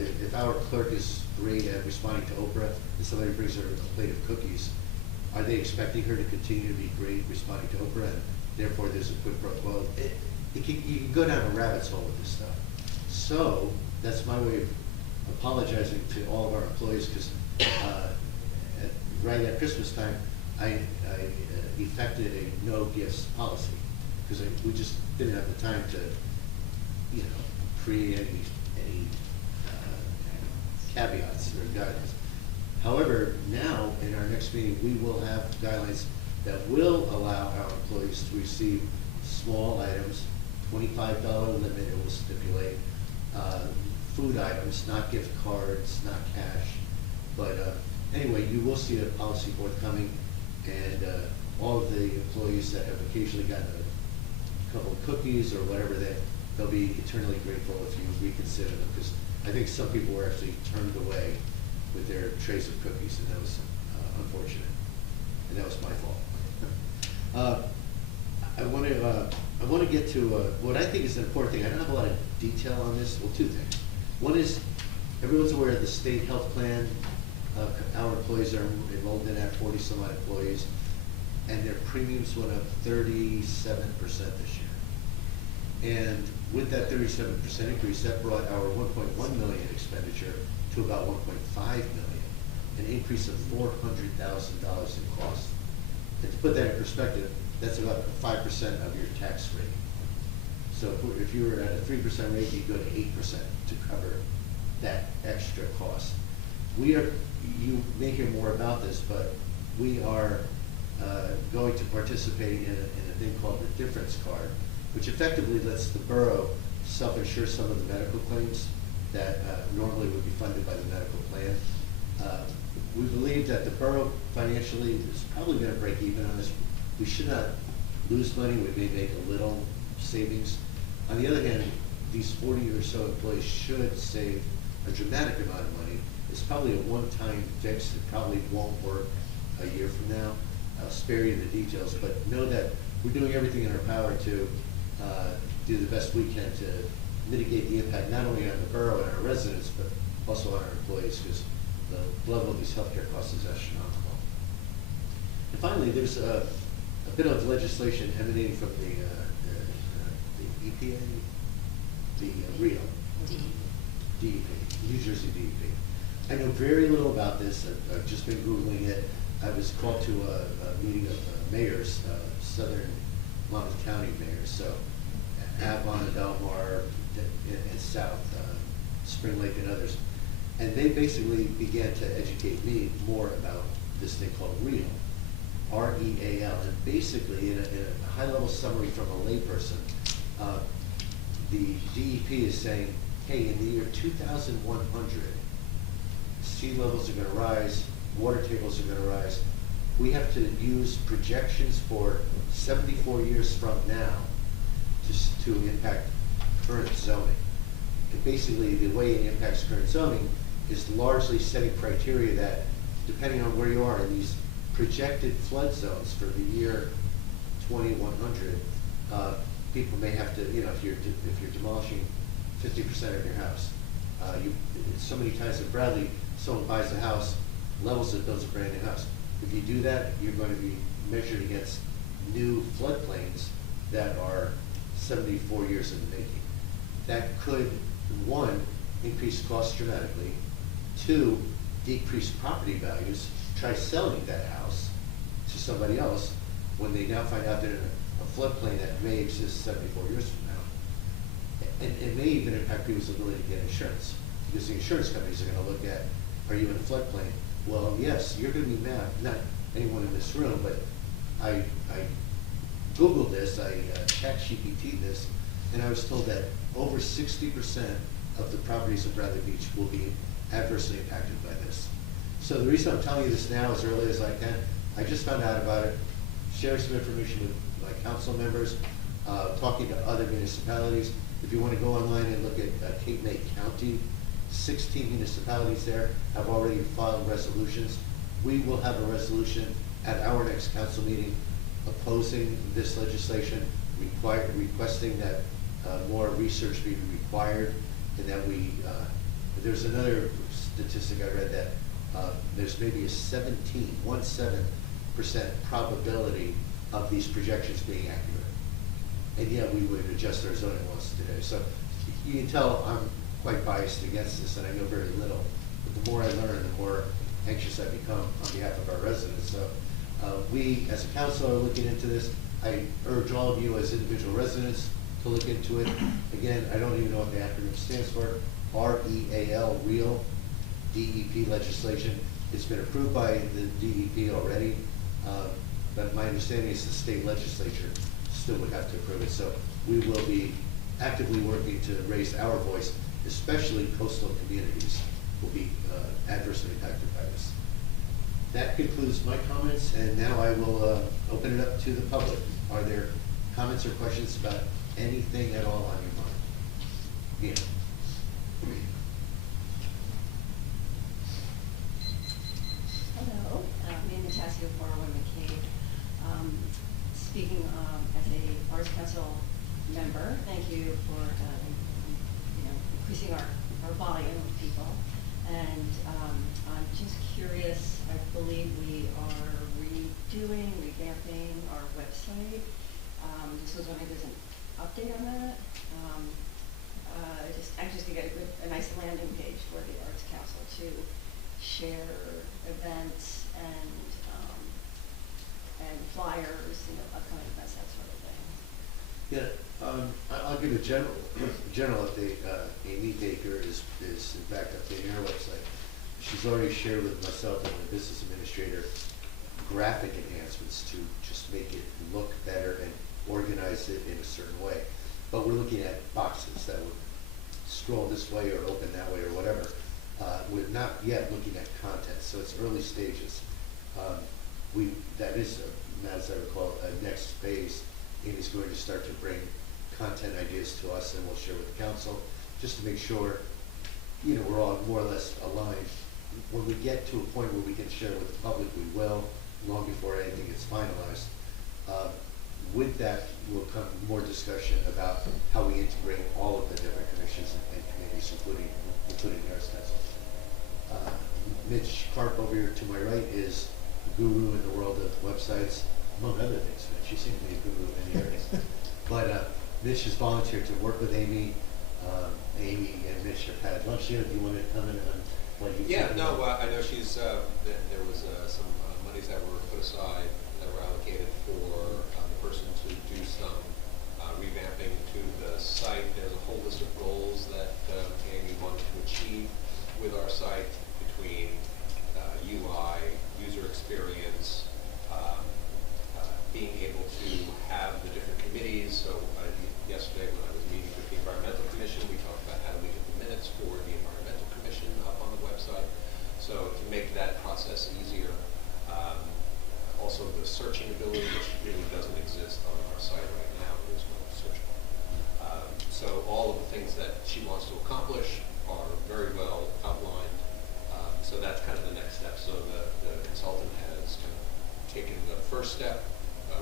if our clerk is great at responding to Oprah and somebody brings her a plate of cookies? Are they expecting her to continue to be great responding to Oprah, and therefore there's a quid pro quo? You can go down a rabbit's hole with this stuff. So that's my way of apologizing to all of our employees, because right at Christmas time, I effected a no gifts policy, because we just didn't have the time to, you know, create any caveats or guidelines. However, now in our next meeting, we will have guidelines that will allow our employees to receive small items, $25 limit it will stipulate, food items, not gift cards, not cash. But anyway, you will see a policy forthcoming, and all of the employees that have occasionally gotten a couple of cookies or whatever, they'll be eternally grateful if you reconsider them, because I think some people were actually turned away with their trays of cookies, and that was unfortunate, and that was my fault. I want to get to what I think is an important thing. I don't have a lot of detail on this. Well, two things. One is, everyone's aware of the state health plan. Our employees are enrolled in that, 40 some odd employees, and their premiums went up 37% this year. And with that 37% increase, that brought our 1.1 million expenditure to about 1.5 million, an increase of $400,000 in cost. And to put that in perspective, that's about 5% of your tax rate. So if you were at a 3% rate, you'd go to 8% to cover that extra cost. You may hear more about this, but we are going to participate in a thing called the difference card, which effectively lets the borough self-insure some of the medical claims that normally would be funded by the medical plan. We believe that the borough financially is probably going to break even on this. We should not lose money. We may make a little savings. On the other hand, these 40 or so employees should save a dramatic amount of money. It's probably a one-time fix. It probably won't work a year from now. I'll spare you the details, but know that we're doing everything in our power to do the best we can to mitigate the impact not only on the borough and our residents, but also on our employees, because the level of these healthcare costs is astronomical. And finally, there's a bit of legislation emanating from the EPA, the RIO, DEP, New Jersey DEP. I know very little about this. I've just been Googling it. I was called to a meeting of mayors, Southern Monmouth County mayors, so Avon, Belmar, and South, Spring Lake and others. And they basically began to educate me more about this thing called REAL, R-E-A-L. And basically, in a high-level summary from a layperson, the DEP is saying, hey, in the year 2100, sea levels are going to rise, water tables are going to rise. We have to use projections for 74 years from now to impact current zoning. And basically, the way it impacts current zoning is largely setting criteria that, depending on where you are in these projected flood zones for the year 2100, people may have to, you know, if you're demolishing 50% of your house, so many times in Bradley, someone buys a house, levels it, builds a brand new house. If you do that, you're going to be measured against new floodplains that are 74 years in the making. That could, one, increase costs dramatically, two, decrease property values. Try selling that house to somebody else when they now find out they're in a floodplain that may exist 74 years from now. And it may even impact people's ability to get insurance, because the insurance companies are gonna look at, are you in a floodplain? Well, yes, you're gonna be mad, not anyone in this room, but I Googled this, I ChatGPT this, and I was told that over 60% of the properties of Bradley Beach will be adversely impacted by this. So the reason I'm telling you this now as early as I can, I just found out about it, sharing some information with my council members, talking to other municipalities. If you want to go online and look at Cape May County, 16 municipalities there have already filed resolutions. We will have a resolution at our next council meeting opposing this legislation, requesting that more research be required, and that we, there's another statistic I read that there's maybe a 17% probability of these projections being accurate. And yet we would adjust our zoning laws today. So you can tell I'm quite biased against this, and I know very little. But the more I learn, the more anxious I become on behalf of our residents. So we, as a council, are looking into this. I urge all of you as individual residents to look into it. Again, I don't even know what the acronym stands for. REAL, REAL, DEP legislation. It's been approved by the DEP already, but my understanding is the state legislature still would have to approve it. So we will be actively working to raise our voice, especially coastal communities will be adversely impacted by this. That concludes my comments, and now I will open it up to the public. Are there comments or questions about anything at all on your mind? Yeah. Hello, me and Natasha Farwell McCabe. Speaking as a Arts Council member, thank you for increasing our volume of people. And I'm just curious, I believe we are revamping our website. Just was wondering if there's an update on that. Just anxious to get a nice landing page for the Arts Council to share events and flyers, upcoming events, that sort of thing. Yeah, I'll give a general update. Amy Baker is in fact updating our website. She's already shared with myself and the business administrator graphic enhancements to just make it look better and organize it in a certain way. But we're looking at boxes that would scroll this way or open that way or whatever. We're not yet looking at content, so it's early stages. That is, as I recall, a next phase. Amy's going to start to bring content ideas to us, and we'll share with the council, just to make sure, we're all more or less aligned. When we get to a point where we can share with the public, we will, long before anything is finalized. With that will come more discussion about how we integrate all of the different commissions and committees, including the Arts Council. Mitch Karp over here to my right is the guru in the world of websites, among other things. Mitch, you seem to be a guru in many areas. But Mitch has volunteered to work with Amy. Amy and Mitch have had lunch here. Do you want to comment on what you Yeah, no, I know she's, there was some monies that were put aside, that were allocated for the person to do some revamping to the site. There's a whole list of goals that Amy wanted to achieve with our site, between UI, user experience, being able to have the different committees. So yesterday when I was meeting with the Environmental Commission, we talked about how do we get the minutes for the Environmental Commission up on the website. So to make that process easier. Also the searching ability, which really doesn't exist on our site right now. There's no search bar. So all of the things that she wants to accomplish are very well outlined. So that's kind of the next step. So the consultant has kind of taken the first step,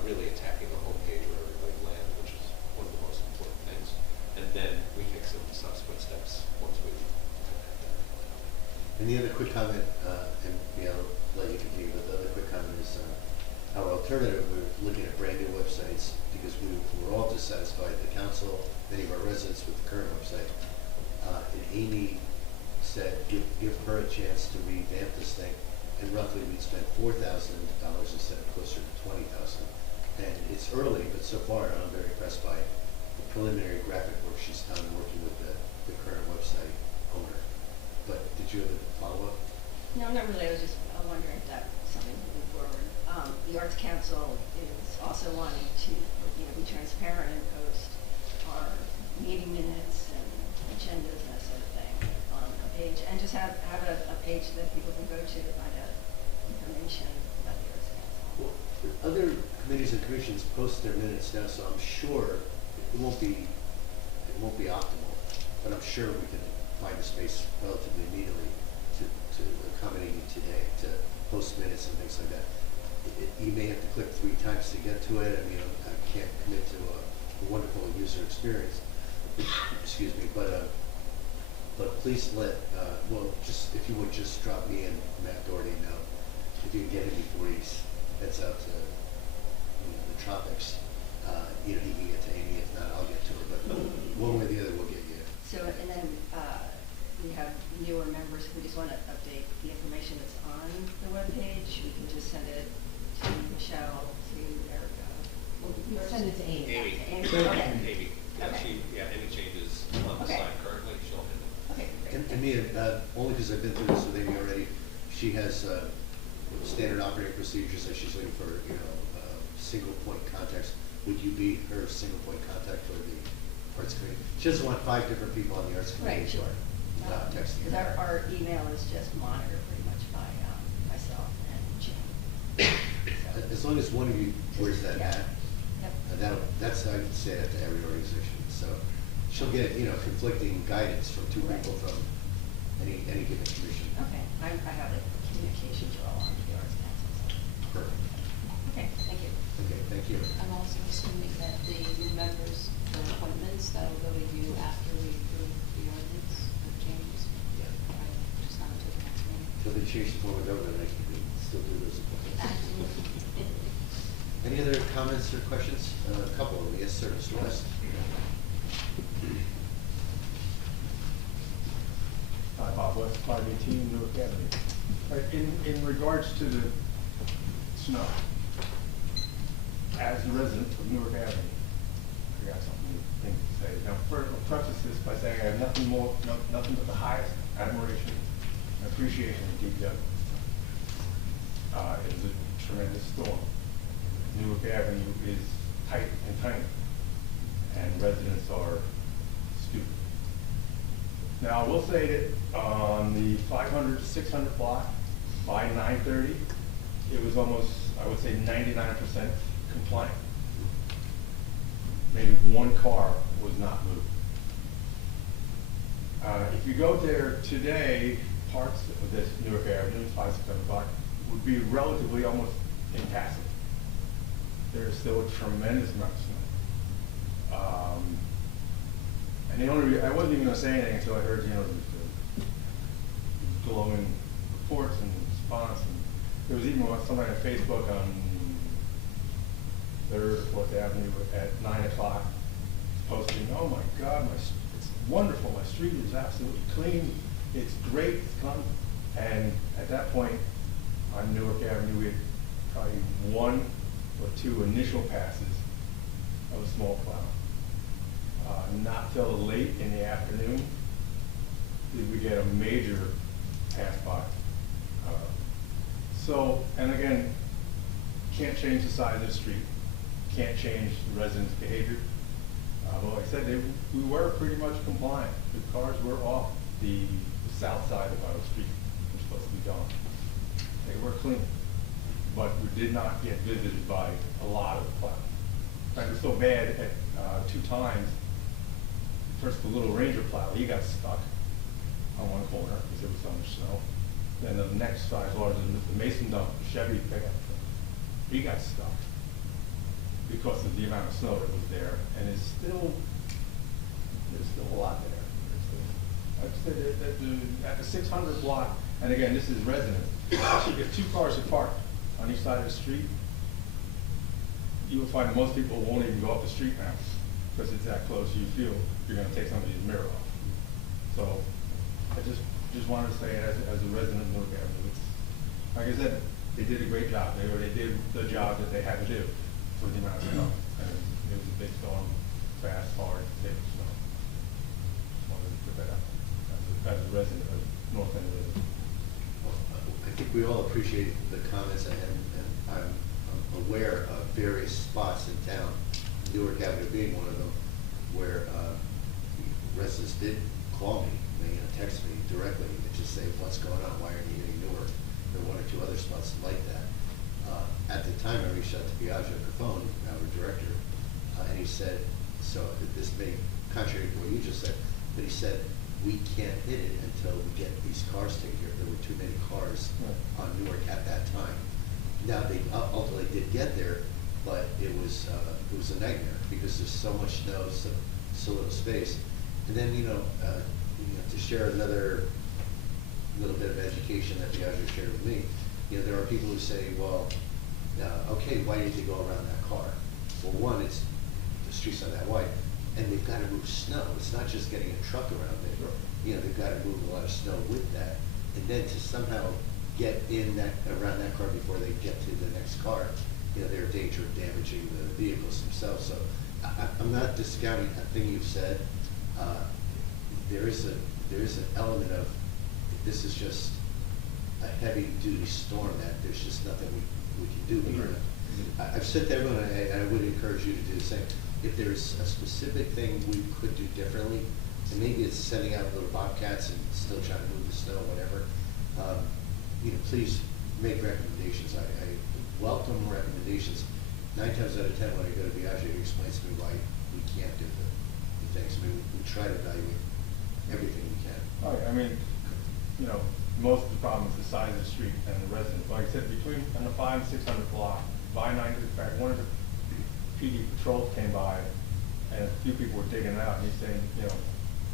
really attacking the homepage where everybody lands, which is one of the most important things. And then we take some subsequent steps once we've And the other quick comment, and I'll let you continue, but the other quick comment is our alternative, we're looking at brand new websites because we were all dissatisfied, the council, many of our residents with the current website. And Amy said, give her a chance to revamp this thing, and roughly we'd spend $4,000 instead of closer to $20,000. And it's early, but so far I'm very impressed by the preliminary graphic work she's done working with the current website owner. But did you have a follow-up? No, not really. I was just wondering if that was something moving forward. The Arts Council is also wanting to, be transparent and post our meeting minutes and agendas and that sort of thing on a page, and just have a page that people can go to find out information about the Arts Council. Well, other committees and commissions post their minutes now, so I'm sure it won't be optimal, but I'm sure we can find a space relatively immediately to accommodate you today, to post minutes and things like that. You may have to click 3 times to get to it. I mean, I can't commit to a wonderful user experience. Excuse me, but please let, just if you would just drop me and Matt Doherty a note, if you can get it before he heads out to the tropics. He can get to Amy. If not, I'll get to her. But one way or the other, we'll get you. So, and then we have newer members who just want to update the information that's on the webpage. We can just send it to Michelle, to Erica. We send it to Amy. Amy. Okay. Amy. Yeah, Okay. any changes on the Okay. site currently, she'll handle. Okay, great. And Mia, only because I've been through this with Amy already, she has standard operating procedures that she's looking for, single point contacts. Would you be her single point contact for the Arts Committee? She doesn't want 5 different people on the Arts Committee. Right, sure. Texting Because her. our email is just monitored pretty much by myself and Jim. So, As long as one of you wears that Yeah. hat, Yep. that's, I would say that to every organization. So she'll get, conflicting guidance from 2 Right. people from any given commission. Okay, I have the communications are all on the Arts Council. So. Perfect. Okay, thank you. Okay, thank you. I'm also assuming that the new members, the appointments, that'll go to you after we approve the ordinance, the changes. Yeah. Right, just not until the next meeting. So they change the form of government, I can still do those appointments. Any other comments or questions? A couple of them. Yes, sir, Mr. West. Hi, Bob West, 518 Newark Avenue. All right, in regards to the snow, as a resident of Newark Avenue, I got something to say. Now, first, I'll preface this by saying I have nothing but the highest admiration and appreciation of DPW. It is a tremendous storm. Newark Avenue is tight and tiny, and residents are stupid. Now, I will say that on the 500 to 600 block, by 9:30, it was almost, I would say, 99% compliant. Maybe one car was not moved. If you go there today, parts of this Newark Avenue, 500 block, would be relatively almost impassable. There's still a tremendous amount of snow. And the only I wasn't even going to say anything until I heard, the glowing reports and response. And there was even somebody on Facebook on 3rd or 4th Avenue at 9 o'clock posting, "Oh my God, it's wonderful. My street is absolutely clean. It's great. It's come." And at that point on Newark Avenue, we had probably 1 or 2 initial passes of a small cloud. Not till late in the afternoon did we get a major pass by. And again, can't change the size of the street, can't change the residents' behavior. But like I said, we were pretty much compliant. The cars were off the south side of our street, which was supposed to be gone. They were clean, but we did not get visited by a lot of the cloud. In fact, it was so bad at 2 times. First, the little Ranger plow, he got stuck on one corner because there was so much snow. Then the next size larger, the Mason dump, the Chevy pickup truck, he got stuck because of the amount of snow that was there. And there's still a lot there. I'd say that at the 600 block, And again, this is residents. If 2 cars are parked on each side of the street, you will find that most people won't even go up the street now, because it's that close. You feel you're gonna take somebody's mirror off. So, I just wanted to say, as a resident of Newark Avenue, it's, like I said, they did a great job. They did the job that they had to do for the amount of snow. And it was a big storm, fast, hard, thick snow. Just wanted to put that out as a resident of North End resident. I think we all appreciate the comments, and I'm aware of various spots in town, Newark Avenue being one of them, where residents did call me, text me directly, and just say, what's going on, why aren't you getting Newark? There are 1 or 2 other spots like that. At the time, I reached out to Biagio Capone, our director, and he said, so this may contradict what you just said, but he said, we can't hit it until we get these cars taken care of. There were too many cars on Newark at that time. Now, they ultimately did get there, but it was a nightmare because there's so much snow, so little space. And then, to share another little bit of education that Biagio shared with me, there are people who say, well, okay, why didn't you go around that car? Well, one, it's the streets are that wide, and they've got to move snow. It's not just getting a truck around it. They've got to move a lot of snow with that, and then to somehow get around that car before they get to the next car, they're in danger of damaging the vehicles themselves. So I'm not discounting a thing you've said. There is an element of this is just a heavy duty storm that there's just nothing we can do here. I've said to everyone, and I would encourage you to do the same. If there's a specific thing we could do differently, and maybe it's sending out little bobcats and still trying to move the snow, whatever, please make recommendations. I welcome recommendations. 9 times out of 10 when I go to Biagio, he explains to me why we can't do the things. We try to evaluate everything we can. Right, I mean, most of the problem is the size of the street and the residents. Like I said, between on the 500 and 600 block, by 90, in fact, one of the PD patrols came by, and a few people were digging it out, and he's saying,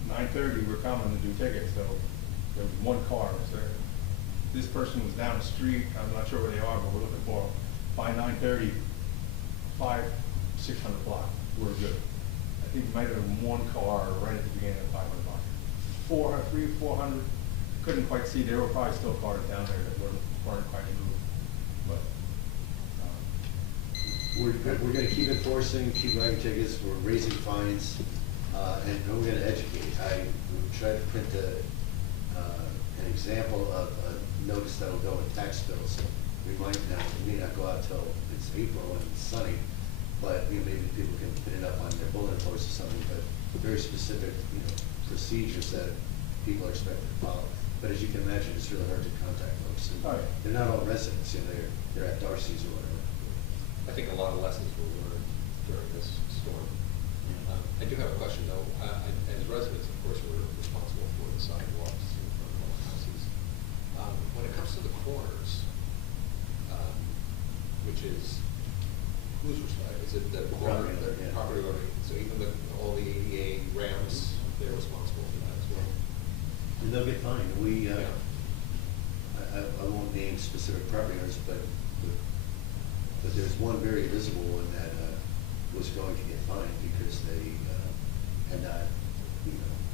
9:30, we're coming to do tickets, so there was 1 car. So this person was down the street, I'm not sure where they are, but we're looking for them. By 9:30, 600 block, we're good. I think it might have been 1 car right at the beginning of 500 block. 400, couldn't quite see. There were probably still cars down there that weren't quite moved. But we're going to keep enforcing, keep writing tickets. We're raising fines, and we're going to educate. We tried to print an example of a notice that will go in tax bills. It may not go out till it's April and it's sunny, but maybe people can put it up on their bulletin boards or something. But very specific, procedures that people are expected to follow. But as you can imagine, it's really hard to contact folks. And they're not all residents. They're at Darcy's or whatever. I think a lot of lessons were learned during this storm. I do have a question though. As residents, of course, we're responsible for the sidewalks in front of our houses. When it comes to the corners, which is who's responsible? Is it the corner, the property owner? So even all the ADA ramps, they're responsible for that as well. And they'll get fined. I won't name specific property owners, but there's one very visible one that was going to get fined because they had not,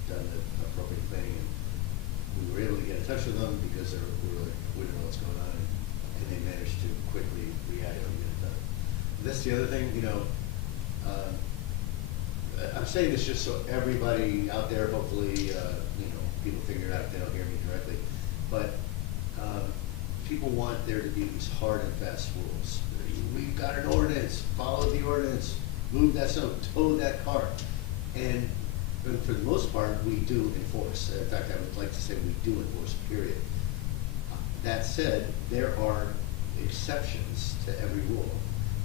done the appropriate thing. And we were able to get in touch with them because we were like, we don't know what's going on, and they managed to quickly react and get it done. That's the other thing, I'm saying this just so everybody out there, hopefully, people figure it out if they don't hear me directly. But people want there to be these hard and fast rules. We've got an ordinance, follow the ordinance, move that snow, tow that car. And for the most part, we do enforce. In fact, I would like to say we do enforce, period. That said, there are exceptions to every rule.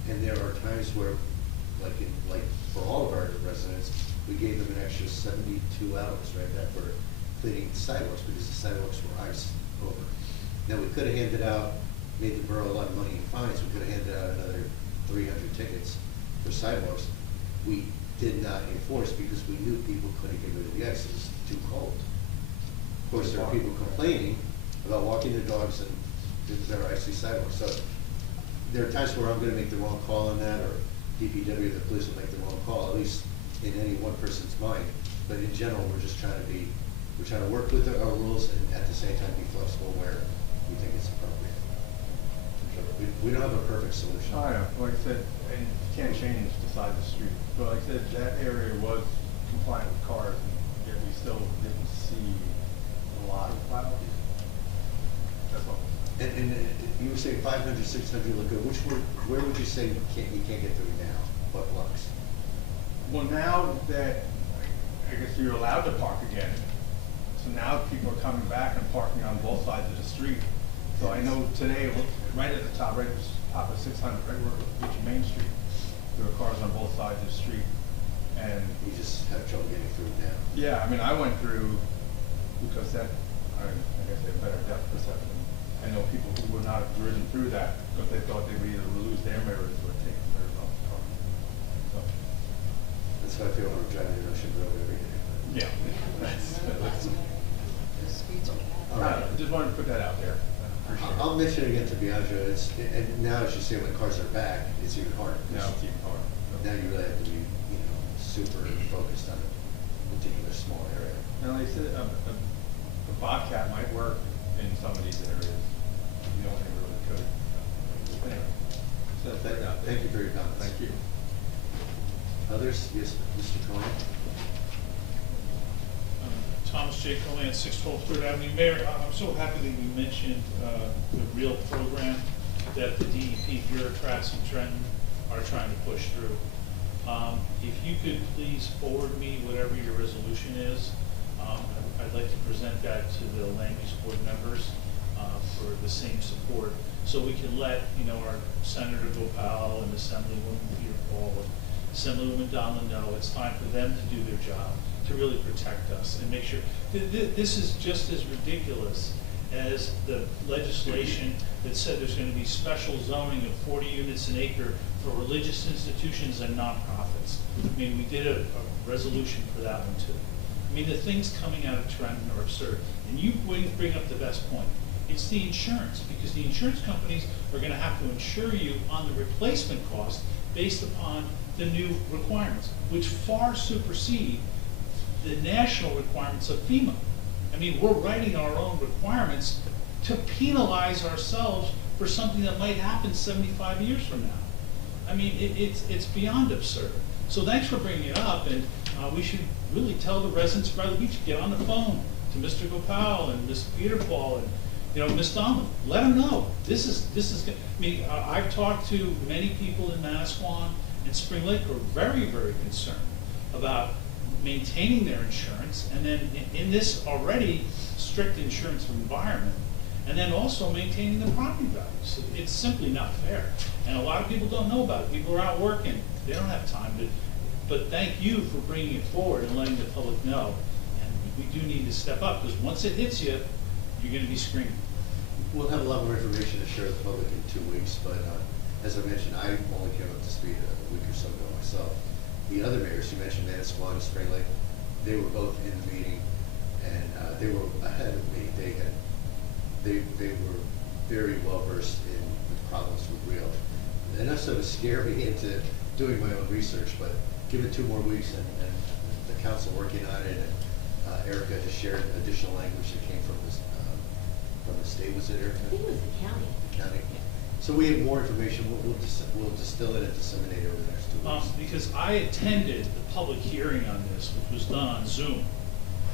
And there are times where, like for all of our residents, we gave them an extra 72 hours, right, for cleaning the sidewalks because the sidewalks were iced over. Now, we could have handed out, made the borough a lot of money in fines. We could have handed out another 300 tickets for sidewalks. We did not enforce because we knew people couldn't get rid of the ice. It was too cold. Of course, there are people complaining about walking their dogs and there are actually sidewalks. So there are times where I'm gonna make the wrong call on that, or DPW, the police will make the wrong call, at least in any one person's mind. But in general, we're trying to work with our rules and at the same time be flexible where we think it's appropriate. So we don't have a perfect solution. I know, like I said, and you can't change the side of the street, but like I said, that area was compliant with cars, and yet we still didn't see a lot of plows. That's all. And you were saying 500, 600 look good. Where would you say you can't get through now? What blocks? Well, now that, I guess you're allowed to park again, so now people are coming back and parking on both sides of the street. So I know today, right at the top, right at the top of 600, right where we're reaching Main Street, there were cars on both sides of the street, and You just have trouble getting through now. yeah, I mean, I went through, because that, I guess they have better depth perception. I know people who would not have driven through that, because they thought they would either lose their mirrors or take the mirrors off the car. So, That's how I feel when I'm driving in Ocean Grove every day. yeah, that's, The streets are bad. All right. just wanted to put that out there. Appreciate it. I'll mention it again to Biagio, and now as you say, when cars are back, it's even harder. Now it's even harder. Now you really have to be, super focused on a particular small area. And like I said, a Bobcat might work in some of these areas. You don't think it really could. Anyway, so that's it out there. Thank you for your comments. Thank you. Others? Yes, Mr. Cohen? Thomas J. Colan, 612 Third Avenue. Mayor, I'm so happy that you mentioned the REAL program that the DEP bureaucrats in Trenton are trying to push through. If you could please forward me whatever your resolution is, I'd like to present that to the land use board members for the same support, so we can let our Senator Gopal and Assemblywoman Peter Paul and Assemblywoman Donlin know it's time for them to do their job, to really protect us and make sure. This is just as ridiculous as the legislation that said there's going to be special zoning of 40 units an acre for religious institutions and nonprofits. I mean, we did a resolution for that one too. I mean, the things coming out of Trenton are absurd. And you bring up the best point. It's the insurance, because the insurance companies are going to have to insure you on the replacement cost based upon the new requirements, which far supersede the national requirements of FEMA. I mean, we're writing our own requirements to penalize ourselves for something that might happen 75 years from now. I mean, it's beyond absurd. So thanks for bringing it up, and we should really tell the residents of Bradley Beach, get on the phone to Mr. Gopal and Mr. Peter Paul and Ms. Donlin. Let them know. This is. I mean, I've talked to many people in Manasquan and Spring Lake who are very, very concerned about maintaining their insurance, and then in this already strict insurance environment, and then also maintaining the property values. It's simply not fair. And a lot of people don't know about it. People are out working. They don't have time to. But thank you for bringing it forward and letting the public know. And we do need to step up, because once it hits you, you're going to be screaming. We'll have a lot more information to share with the public in 2 weeks, but as I mentioned, I only came up to speed a week or so ago myself. The other mayors, you mentioned Manasquan and Spring Lake, they were both in the meeting, and they were ahead of me. They were very well versed in the problems with REAL. Enough so to scare me into doing my own research, but give it 2 more weeks, and the council working on it, and Erica has shared additional language that came from the state. Was it Erica? I think it was the county. The county. So we have more information. We'll distill it and disseminate it over the next 2 weeks. Because I attended the public hearing on this, which was done on Zoom,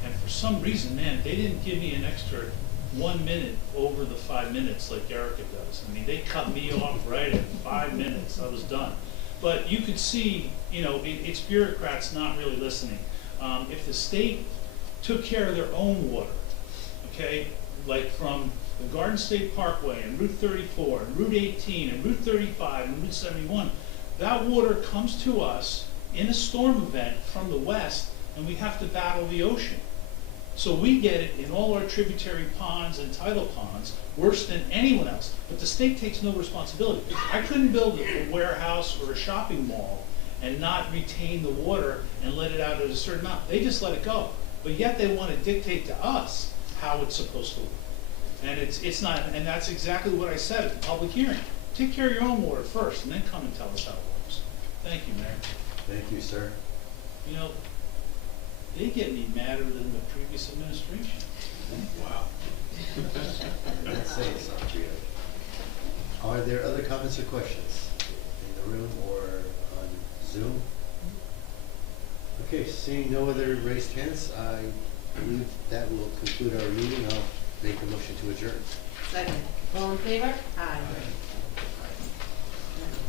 and for some reason, man, they didn't give me an extra 1 minute over the 5 minutes like Erica does. I mean, they cut me off right at 5 minutes. I was done. But you could see, it's bureaucrats not really listening. If the state took care of their own water, okay, like from the Garden State Parkway and Route 34 and Route 18 and Route 35 and Route 71, that water comes to us in a storm event from the west, and we have to battle the ocean. So we get it in all our tributary ponds and tidal ponds, worse than anyone else. But the state takes no responsibility. I couldn't build a warehouse or a shopping mall and not retain the water and let it out at a certain amount. They just let it go. But yet they want to dictate to us how it's supposed to work. And it's not, and that's exactly what I said at the public hearing. Take care of your own water first, and then come and tell us how it works. Thank you, Mayor. Thank you, sir. You know, they get me madder than the previous administration. Wow. That's saying something. Are there other comments or questions in the room or on Zoom? Okay, seeing no other raised hands, I believe that will conclude our meeting. I'll make a motion to adjourn. Second. All in favor? Aye.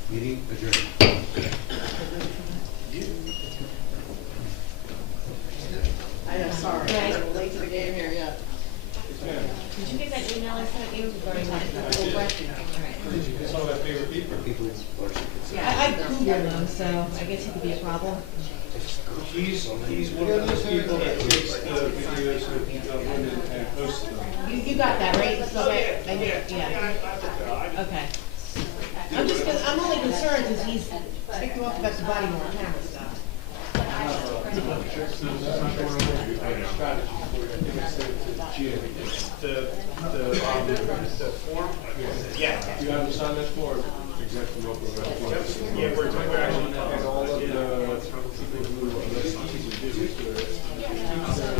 Meeting adjourned. I know, sorry, Okay. I'm late to the game here, yeah. Did you get that email I sent you regarding that whole question? Some of my favorite people. People largely consider. I Googled them, so I guess it could be a problem. He's one of those people that takes the videos of women and posts them. You got that, right? So that, yeah. Okay. I'm only concerned because he's ticked off about the body worn camera stuff. The form? Yeah. You have to sign this form, exempt from local.